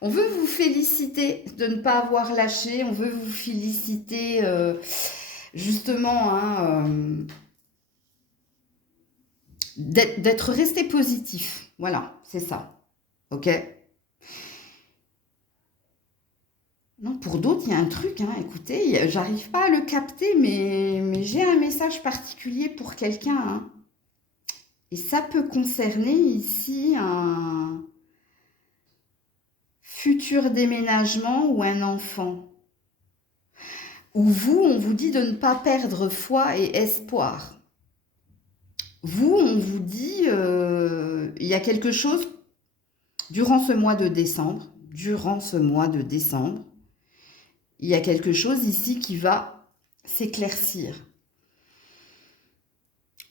On veut vous féliciter de ne pas avoir lâché. On veut vous féliciter justement hein, d'être resté positif. Voilà, c'est ça. Ok? Non, pour d'autres, il y a un truc, hein, écoutez, j'arrive pas à le capter, mais j'ai un message particulier pour quelqu'un. Hein. Et ça peut concerner ici un futur déménagement ou un enfant. Ou vous, on vous dit de ne pas perdre foi et espoir. Vous, on vous dit, il y a quelque chose durant ce mois de décembre, il y a quelque chose ici qui va s'éclaircir.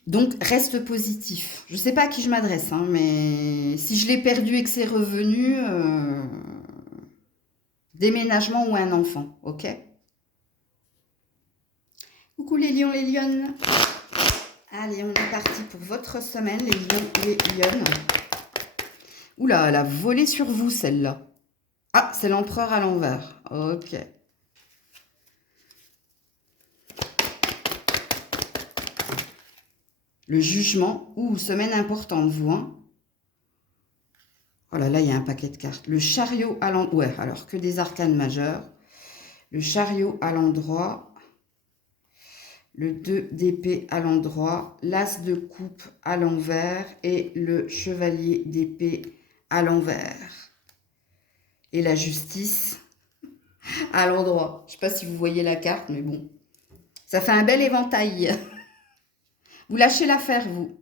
Donc, reste positif. Je ne sais pas à qui je m'adresse, hein, mais si je l'ai perdu et que c'est revenu, déménagement ou un enfant, ok? Coucou les lions, les lionnes. Allez, on est parti pour votre semaine, les lions, les lionnes. Oula, elle a volé sur vous, celle-là. Ah, c'est l'empereur à l'envers. Ok. Le jugement. Ouh, semaine importante, vous, hein. Oh là là, il y a un paquet de cartes. Le chariot à l'endroit. Ouais, alors que des arcanes majeures. Le chariot à l'endroit. Le 2 d'épée à l'endroit. L'as de coupe à l'envers. Et le chevalier d'épée à l'envers. Et la justice à l'endroit. Je ne sais pas si vous voyez la carte, mais bon. Ça fait un bel éventail. Vous lâchez l'affaire, vous.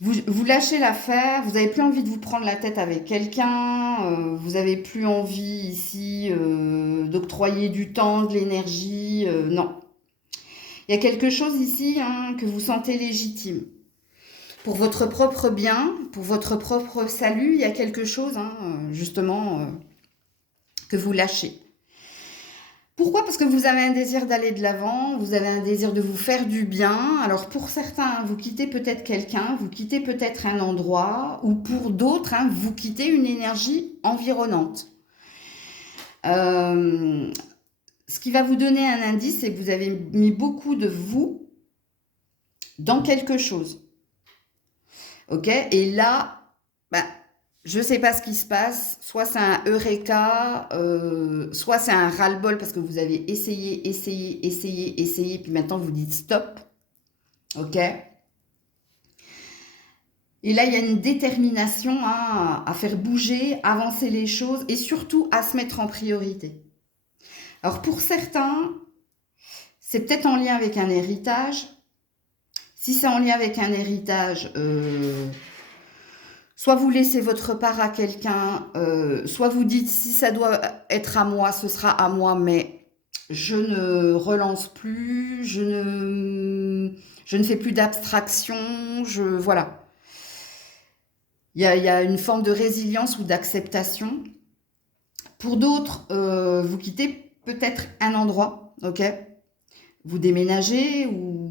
Vous lâchez l'affaire, vous n'avez plus envie de vous prendre la tête avec quelqu'un, vous n'avez plus envie ici d'octroyer du temps, de l'énergie, non. Il y a quelque chose ici hein, que vous sentez légitime. Pour votre propre bien, pour votre propre salut, il y a quelque chose hein, justement que vous lâchez. Pourquoi? Parce que vous avez un désir d'aller de l'avant, vous avez un désir de vous faire du bien. Alors pour certains, vous quittez peut-être quelqu'un, vous quittez peut-être un endroit, ou pour d'autres, hein, vous quittez une énergie environnante. Ce qui va vous donner un indice, c'est que vous avez mis beaucoup de vous dans quelque chose. Ok? Et là, bah, je ne sais pas ce qui se passe, soit c'est un eureka, soit c'est un ras-le-bol parce que vous avez essayé, puis maintenant vous dites stop, ok? Et là, il y a une détermination hein, à faire bouger, avancer les choses et surtout à se mettre en priorité. Alors pour certains, c'est peut-être en lien avec un héritage. Si c'est en lien avec un héritage, soit vous laissez votre part à quelqu'un, soit vous dites si ça doit être à moi, ce sera à moi, mais je ne relance plus, je ne fais plus d'abstraction, voilà. Il y a une forme de résilience ou d'acceptation. Pour d'autres, vous quittez peut-être un endroit, ok? Vous déménagez ou...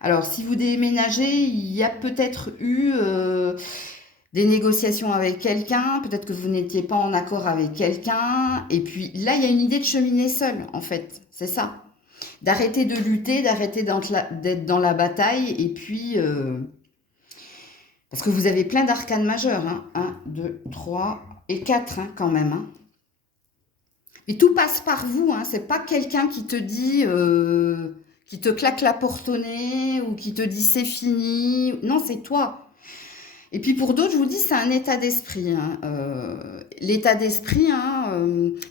Alors, si vous déménagez, il y a peut-être eu... des négociations avec quelqu'un, peut-être que vous n'étiez pas en accord avec quelqu'un, et puis là, il y a une idée de cheminer seul, en fait, c'est ça. D'arrêter de lutter, d'arrêter d'être dans la bataille, et puis, parce que vous avez plein d'arcanes majeurs, hein, 1, 2, 3 et 4 hein, quand même. Hein. Et tout passe par vous, hein, c'est pas quelqu'un qui te dit, qui te claque la porte au nez, ou qui te dit c'est fini, non, c'est toi. Et puis pour d'autres, je vous dis, c'est un état d'esprit. Hein. L'état d'esprit, hein,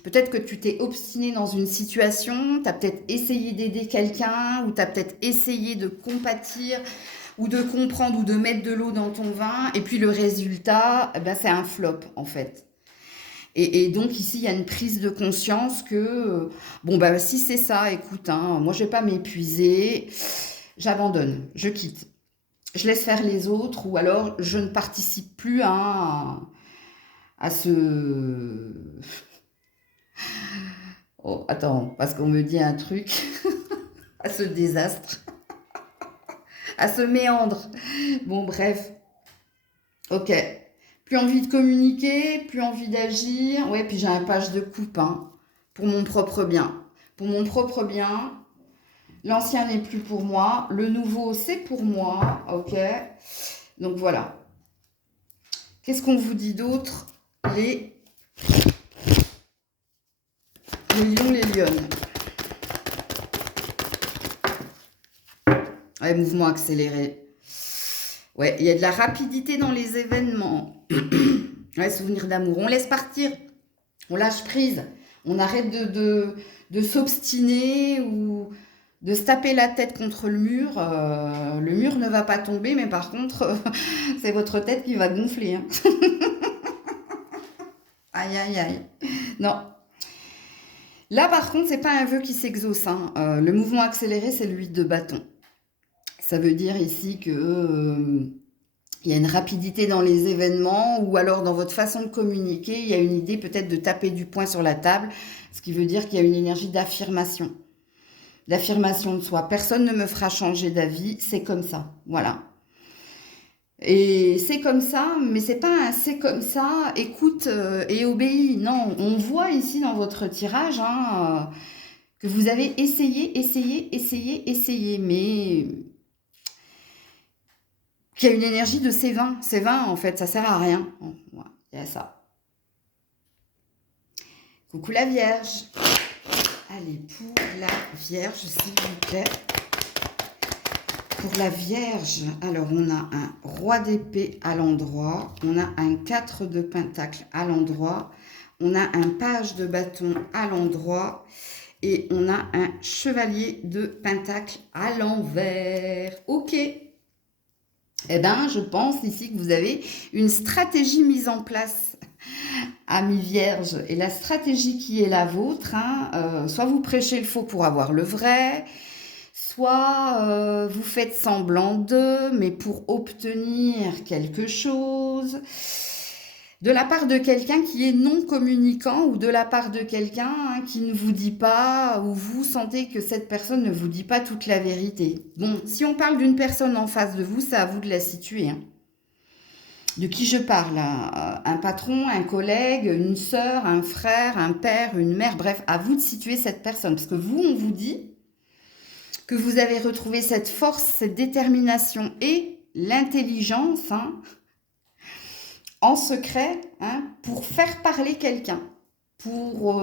peut-être que tu t'es obstiné dans une situation, tu as peut-être essayé d'aider quelqu'un, ou tu as peut-être essayé de compatir, ou de comprendre, ou de mettre de l'eau dans ton vin, et puis le résultat, eh ben, c'est un flop en fait. Et donc ici, il y a une prise de conscience que, bon, bah, si c'est ça, écoute, hein, moi je vais pas m'épuiser, j'abandonne, je quitte. Je laisse faire les autres ou alors je ne participe plus à ce... Oh, attends, parce qu'on me dit un truc, à ce désastre, à ce méandre. Bon, bref, ok. Plus envie de communiquer, plus envie d'agir. Ouais, puis j'ai un page de coupe, hein, pour mon propre bien. Pour mon propre bien, l'ancien n'est plus pour moi, le nouveau c'est pour moi, ok. Donc voilà. Qu'est-ce qu'on vous dit d'autre? Les lions, les lionnes. Ouais, mouvement accéléré. Ouais, il y a de la rapidité dans les événements. Ouais, souvenir d'amour. On laisse partir. On lâche prise. On arrête de s'obstiner ou de se taper la tête contre le mur. Le mur ne va pas tomber, mais par contre, c'est votre tête qui va gonfler. Hein. Aïe, aïe, aïe. Non. Là, par contre, c'est pas un vœu qui s'exauce. Hein. Le mouvement accéléré, c'est le 8 de bâton. Ça veut dire ici que il y a une rapidité dans les événements ou alors dans votre façon de communiquer, il y a une idée peut-être de taper du poing sur la table, ce qui veut dire qu'il y a une énergie d'affirmation. D'affirmation de soi. Personne ne me fera changer d'avis, c'est comme ça. Voilà. Et c'est comme ça, mais c'est pas un c'est comme ça, écoute et obéis. Non, on voit ici dans votre tirage hein, que vous avez essayé, mais qu'il y a une énergie de c'est vain. C'est vain, en fait, ça sert à rien. Bon, voilà, il y a ça. Coucou la Vierge. Allez, pour la Vierge, s'il vous plaît. Pour la Vierge, alors on a un roi d'épée à l'endroit, on a un 4 de pentacle à l'endroit, on a un page de bâton à l'endroit et on a un chevalier de pentacle à l'envers. Ok. Eh bien, je pense ici que vous avez une stratégie mise en place, amis Vierge. Et la stratégie qui est la vôtre, hein, soit vous prêchez le faux pour avoir le vrai, soit vous faites semblant d'eux, mais pour obtenir quelque chose de la part de quelqu'un qui est non communicant ou de la part de quelqu'un hein, qui ne vous dit pas ou vous sentez que cette personne ne vous dit pas toute la vérité. Bon, si on parle d'une personne en face de vous, c'est à vous de la situer. Hein. De qui je parle hein? Un patron, un collègue, une sœur, un frère, un père, une mère, bref, à vous de situer cette personne. Parce que vous, on vous dit que vous avez retrouvé cette force, cette détermination et l'intelligence hein, en secret hein, pour faire parler quelqu'un, pour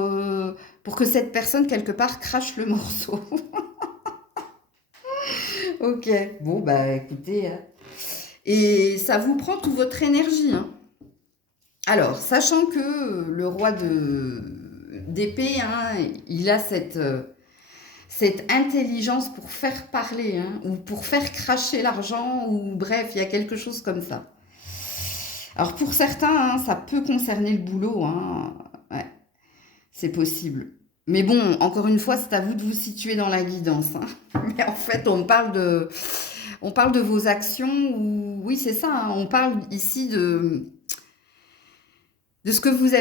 que cette personne, quelque part, crache le morceau. Ok, bon, bah écoutez, hein. Et ça vous prend toute votre énergie. Hein. Alors, sachant que le roi d'épée, hein, il a cette intelligence pour faire parler, hein, ou pour faire cracher l'argent, ou bref, il y a quelque chose comme ça. Alors pour certains, hein, ça peut concerner le boulot, hein, ouais, c'est possible. Mais bon, encore une fois, c'est à vous de vous situer dans la guidance. Hein. Mais en fait, on parle de vos actions, ou oui, c'est ça, hein, on parle ici de ce que vous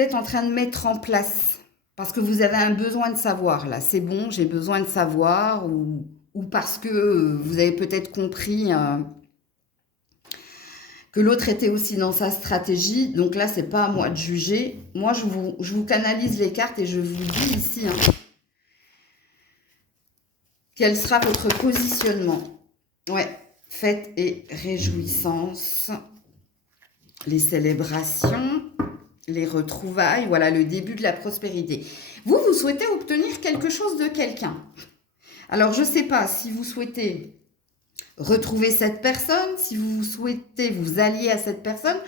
êtes en train de mettre en place. Parce que vous avez un besoin de savoir, là. C'est bon, j'ai besoin de savoir, ou parce que vous avez peut-être compris que l'autre était aussi dans sa stratégie. Donc là, c'est pas à moi de juger. Moi, je vous canalise les cartes et je vous dis ici quel sera votre positionnement. Ouais, fête et réjouissance, les célébrations, les retrouvailles, voilà le début de la prospérité. Vous souhaitez obtenir quelque chose de quelqu'un. Alors, je ne sais pas si vous souhaitez retrouver cette personne, si vous souhaitez vous allier à cette personne,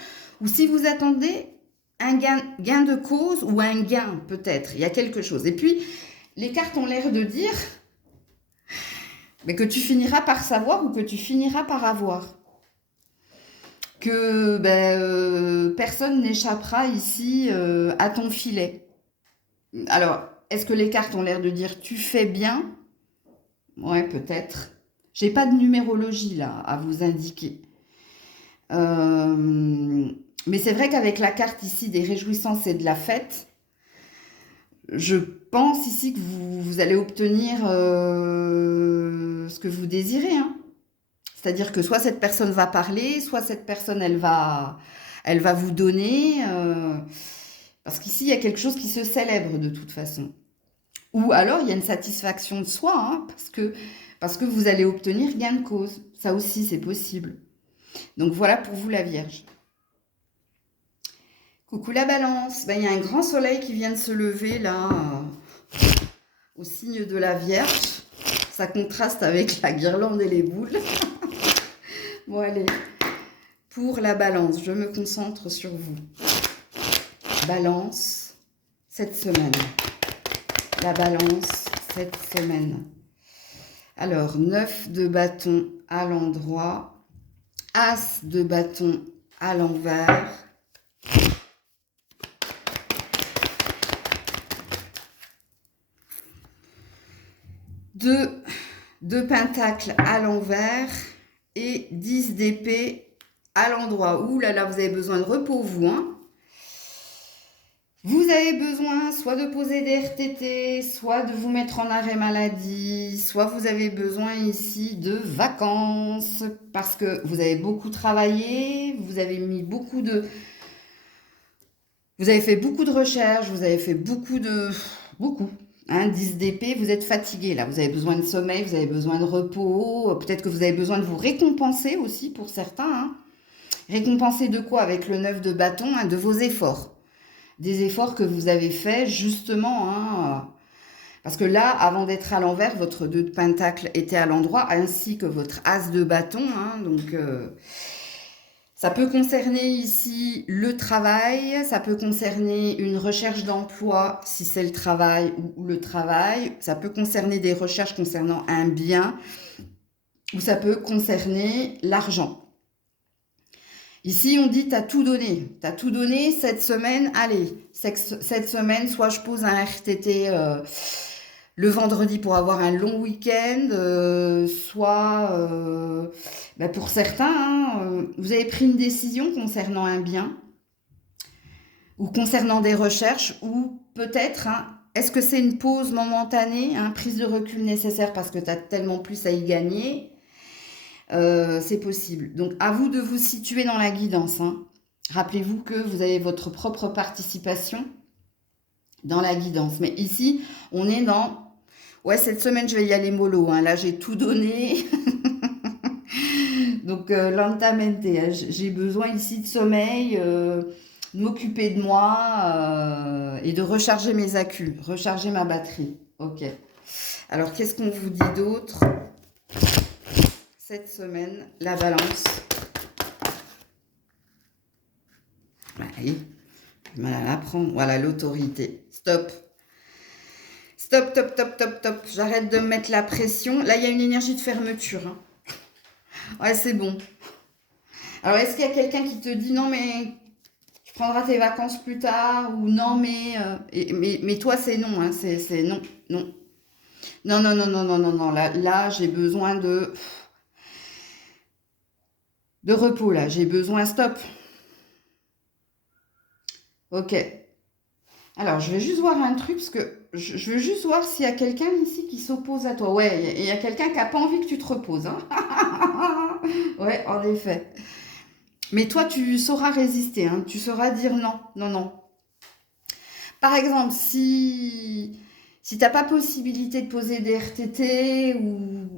ou si vous attendez un gain de cause ou un gain peut-être. Il y a quelque chose. Et puis, les cartes ont l'air de dire mais que tu finiras par savoir ou que tu finiras par avoir. Que personne n'échappera ici à ton filet. Alors, est-ce que les cartes ont l'air de dire tu fais bien? Ouais, peut-être. J'ai pas de numérologie là à vous indiquer. Mais c'est vrai qu'avec la carte ici des réjouissances et de la fête, je pense ici que vous allez obtenir ce que vous désirez. Hein. C'est-à-dire que soit cette personne va parler, soit cette personne, elle va vous donner. Parce qu'ici, il y a quelque chose qui se célèbre de toute façon. Ou alors, il y a une satisfaction de soi, hein, parce que vous allez obtenir gain de cause. Ça aussi, c'est possible. Donc, voilà pour vous, la Vierge. Coucou la Balance. Ben, il y a un grand soleil qui vient de se lever, là, au signe de la Vierge. Ça contraste avec la guirlande et les boules. Bon, allez. Pour la Balance, je me concentre sur vous. Balance, cette semaine. La Balance, cette semaine. Alors, 9 de bâton à l'endroit. As de bâton à l'envers. Deux pentacles à l'envers et 10 d'épée à l'endroit. Ouh là là, vous avez besoin de repos, vous. Hein. Vous avez besoin soit de poser des RTT, soit de vous mettre en arrêt maladie, soit vous avez besoin ici de vacances parce que vous avez beaucoup travaillé, vous avez mis beaucoup de... Vous avez fait beaucoup de recherches, vous avez fait beaucoup. Hein, 10 d'épée, vous êtes fatigué là, vous avez besoin de sommeil, vous avez besoin de repos, peut-être que vous avez besoin de vous récompenser aussi pour certains. Hein. Récompenser de quoi avec le 9 de bâton? Hein, de vos efforts. Des efforts que vous avez faits justement. Hein, parce que là, avant d'être à l'envers, votre 2 de pentacle était à l'endroit, ainsi que votre as de bâton. Hein, donc... ça peut concerner ici le travail, ça peut concerner une recherche d'emploi si c'est le travail ou le travail, ça peut concerner des recherches concernant un bien ou ça peut concerner l'argent. Ici, on dit t'as tout donné cette semaine, allez, cette semaine, soit je pose un RTT le vendredi pour avoir un long week-end, soit pour certains, hein, vous avez pris une décision concernant un bien ou concernant des recherches ou peut-être, hein, est-ce que c'est une pause momentanée, hein, prise de recul nécessaire parce que tu as tellement plus à y gagner, c'est possible. Donc à vous de vous situer dans la guidance. Hein. Rappelez-vous que vous avez votre propre participation dans la guidance. Mais ici, on est dans... Ouais, cette semaine, je vais y aller mollo. Hein. Là, j'ai tout donné. Donc, lentamente. Hein. J'ai besoin ici de sommeil, de m'occuper de moi et de recharger mes accus, recharger ma batterie. Ok. Alors, qu'est-ce qu'on vous dit d'autre? Cette semaine, la Balance. Allez, j'ai mal à la prendre. Voilà, l'autorité. Stop. Stop, top, top, top, top. J'arrête de me mettre la pression. Là, il y a une énergie de fermeture. Hein. Ouais, c'est bon. Alors, est-ce qu'il y a quelqu'un qui te dit non, mais tu prendras tes vacances plus tard? Ou non, mais toi, c'est non. Hein, c'est non, non. Non, non, non, non, non, non, non. Là j'ai besoin de repos, là. J'ai besoin, stop. Ok. Alors, je vais juste voir un truc, parce que je veux juste voir s'il y a quelqu'un ici qui s'oppose à toi. Ouais, il y a quelqu'un qui n'a pas envie que tu te reposes. Hein. Ouais, en effet. Mais toi, tu sauras résister, hein. Tu sauras dire non, non, non. Par exemple, si t'as pas possibilité de poser des RTT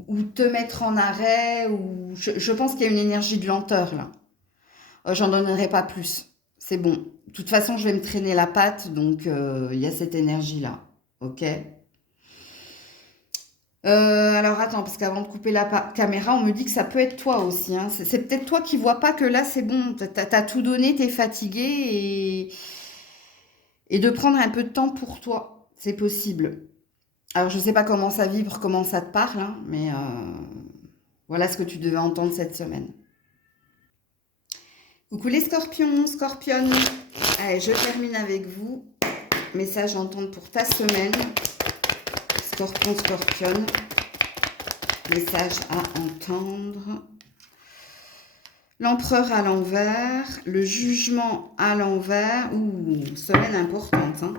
ou te mettre en arrêt, ou je pense qu'il y a une énergie de lenteur là. J'en donnerai pas plus. C'est bon. De toute façon, je vais me traîner la patte, donc il y a cette énergie-là. Ok? Alors attends, parce qu'avant de couper la caméra, on me dit que ça peut être toi aussi, hein. C'est peut-être toi qui vois pas que là, c'est bon. T'as tout donné, t'es fatigué et de prendre un peu de temps pour toi. C'est possible. Alors, je sais pas comment ça vibre, comment ça te parle, hein, mais voilà ce que tu devais entendre cette semaine. Coucou les scorpions, scorpionnes. Allez, je termine avec vous. Message à entendre pour ta semaine. Scorpion, scorpionne. Message à entendre. L'empereur à l'envers. Le jugement à l'envers. Ouh, semaine importante, hein.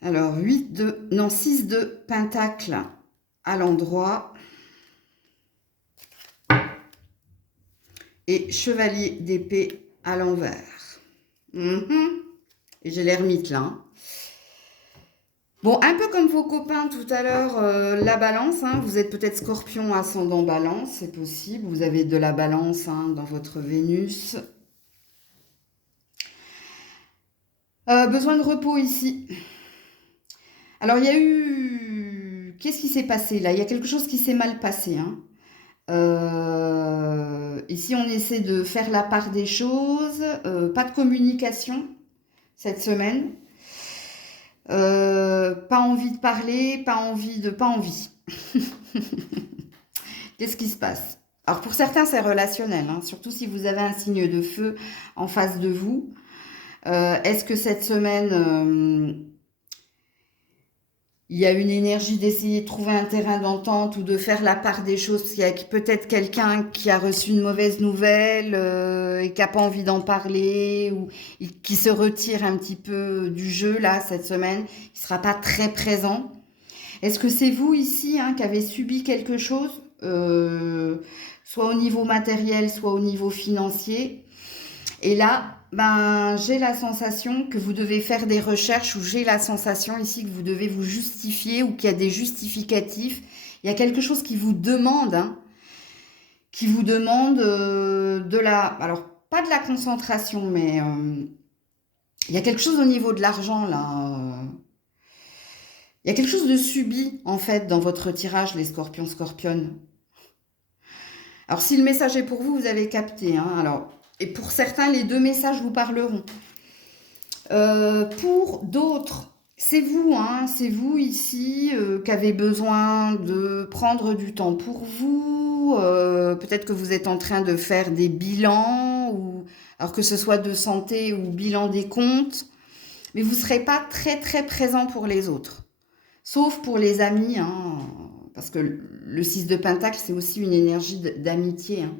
Alors, 6 de pentacle à l'endroit. Et chevalier d'épée à l'envers. Et j'ai l'ermite là, hein. Bon, un peu comme vos copains tout à l'heure, la balance, hein. Vous êtes peut-être scorpion ascendant balance, c'est possible. Vous avez de la balance, hein, dans votre Vénus. Besoin de repos ici. Alors, il y a eu... Qu'est-ce qui s'est passé là? Il y a quelque chose qui s'est mal passé, hein. Ici, on essaie de faire la part des choses. Pas de communication cette semaine. Pas envie de parler, pas envie. Qu'est-ce qui se passe? Alors pour certains, c'est relationnel, hein, surtout si vous avez un signe de feu en face de vous. Est-ce que cette semaine, il y a une énergie d'essayer de trouver un terrain d'entente ou de faire la part des choses? Il y a peut-être quelqu'un qui a reçu une mauvaise nouvelle et qui n'a pas envie d'en parler ou qui se retire un petit peu du jeu là cette semaine, qui ne sera pas très présent. Est-ce que c'est vous ici, hein, qui avez subi quelque chose, soit au niveau matériel, soit au niveau financier? Et là, ben, j'ai la sensation que vous devez faire des recherches, ou j'ai la sensation ici que vous devez vous justifier ou qu'il y a des justificatifs. Il y a quelque chose qui vous demande, hein, de la... Alors, pas de la concentration, mais il y a quelque chose au niveau de l'argent, là. Il y a quelque chose de subi, en fait, dans votre tirage, les scorpions, scorpionnes. Alors, si le message est pour vous, vous avez capté, hein. Alors, et pour certains, les deux messages vous parleront. Pour d'autres, c'est vous, hein, c'est vous ici qui avez besoin de prendre du temps pour vous. Peut-être que vous êtes en train de faire des bilans, ou alors que ce soit de santé ou bilan des comptes, mais vous ne serez pas très très présent pour les autres. Sauf pour les amis, hein, parce que le 6 de Pentacle, c'est aussi une énergie d'amitié, hein.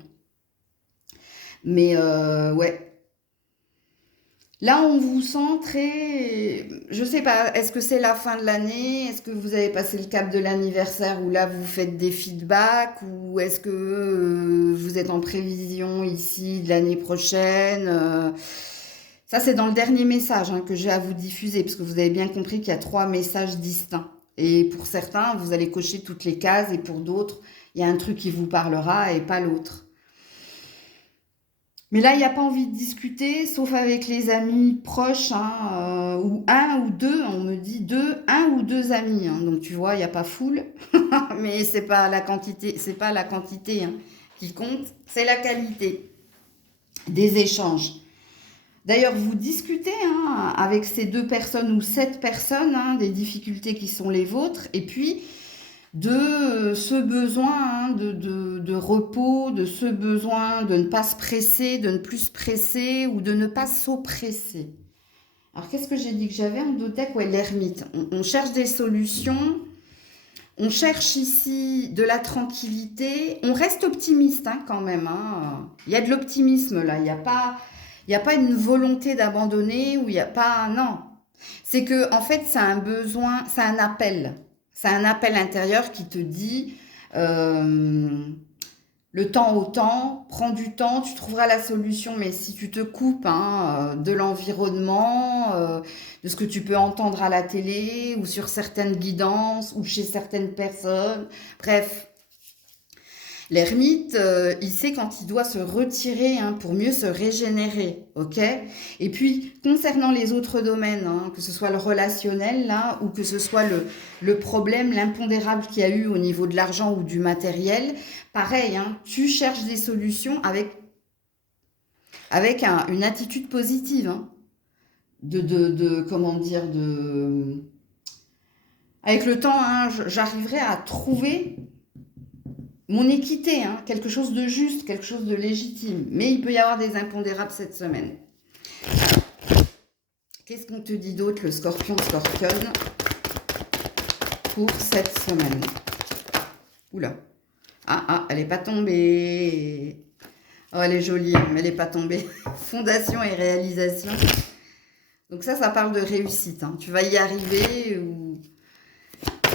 Mais ouais. Là, on vous sent très... Je sais pas, est-ce que c'est la fin de l'année? Est-ce que vous avez passé le cap de l'anniversaire où là, vous faites des feedbacks? Ou est-ce que vous êtes en prévision ici de l'année prochaine? Ça, c'est dans le dernier message, hein, que j'ai à vous diffuser, parce que vous avez bien compris qu'il y a 3 messages distincts. Et pour certains, vous allez cocher toutes les cases, et pour d'autres, il y a un truc qui vous parlera et pas l'autre. Mais là, il n'y a pas envie de discuter, sauf avec les amis proches, hein, ou un ou deux, on me dit un ou deux amis, hein. Donc tu vois, il n'y a pas foule, mais c'est pas la quantité, hein, qui compte, c'est la qualité des échanges. D'ailleurs, vous discutez, hein, avec ces 2 personnes ou cette personne, hein, des difficultés qui sont les vôtres, et puis de ce besoin, hein, de repos, de ce besoin de ne pas se presser, de ne plus se presser ou de ne pas s'oppresser. Alors, qu'est-ce que j'ai dit que j'avais en deck? Ouais, l'ermite. On cherche des solutions. On cherche ici de la tranquillité. On reste optimiste, hein, quand même, hein. Il y a de l'optimisme là. Il n'y a pas une volonté d'abandonner ou il n'y a pas... Non. C'est que, en fait, c'est un besoin, c'est un appel. C'est un appel intérieur qui te dit le temps au temps, prends du temps, tu trouveras la solution, mais si tu te coupes de l'environnement, de ce que tu peux entendre à la télé ou sur certaines guidances ou chez certaines personnes, bref, l'ermite, il sait quand il doit se retirer pour mieux se régénérer, ok? Et puis, concernant les autres domaines, que ce soit le relationnel, là, ou que ce soit le problème, l'impondérable qu'il y a eu au niveau de l'argent ou du matériel, pareil, tu cherches des solutions avec une attitude positive, comment dire, avec le temps, j'arriverai à trouver mon équité, quelque chose de juste, quelque chose de légitime. Mais il peut y avoir des impondérables cette semaine. Qu'est-ce qu'on te dit d'autre, le scorpion, scorpionne, pour cette semaine? Oula. Ah, elle n'est pas tombée. Oh, elle est jolie, mais elle n'est pas tombée. Fondation et réalisation. Donc ça parle de réussite. Tu vas y arriver.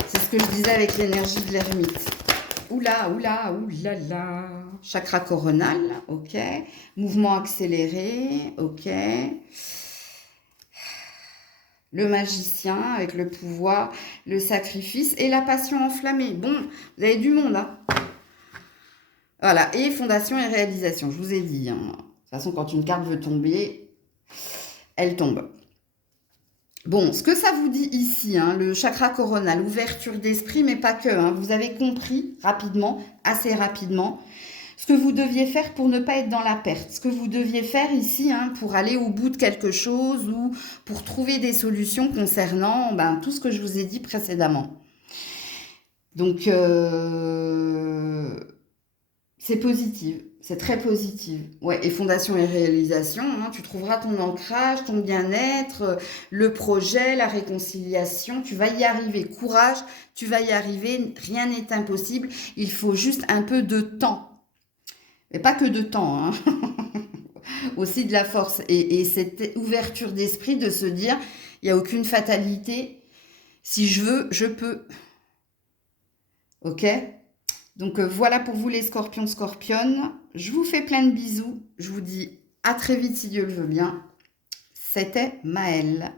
C'est ce que je disais avec l'énergie de l'ermite. Oula. Chakra coronal, ok. Mouvement accéléré, ok. Le magicien avec le pouvoir, le sacrifice et la passion enflammée. Bon, vous avez du monde, Voilà, et fondation et réalisation, je vous ai dit. De toute façon, quand une carte veut tomber, elle tombe. Bon, ce que ça vous dit ici, le chakra coronal, ouverture d'esprit, mais pas que. Vous avez compris rapidement, assez rapidement, ce que vous deviez faire pour ne pas être dans la perte. Ce que vous deviez faire ici pour aller au bout de quelque chose ou pour trouver des solutions concernant tout ce que je vous ai dit précédemment. Donc, c'est positif. C'est très positif. Ouais, et fondation et réalisation, tu trouveras ton ancrage, ton bien-être, le projet, la réconciliation. Tu vas y arriver. Courage, tu vas y arriver. Rien n'est impossible. Il faut juste un peu de temps. Mais pas que de temps, aussi de la force. Et cette ouverture d'esprit de se dire, il n'y a aucune fatalité. Si je veux, je peux. Ok ? Donc voilà pour vous les scorpions, scorpionnes. Je vous fais plein de bisous. Je vous dis à très vite si Dieu le veut bien. C'était Maëlle.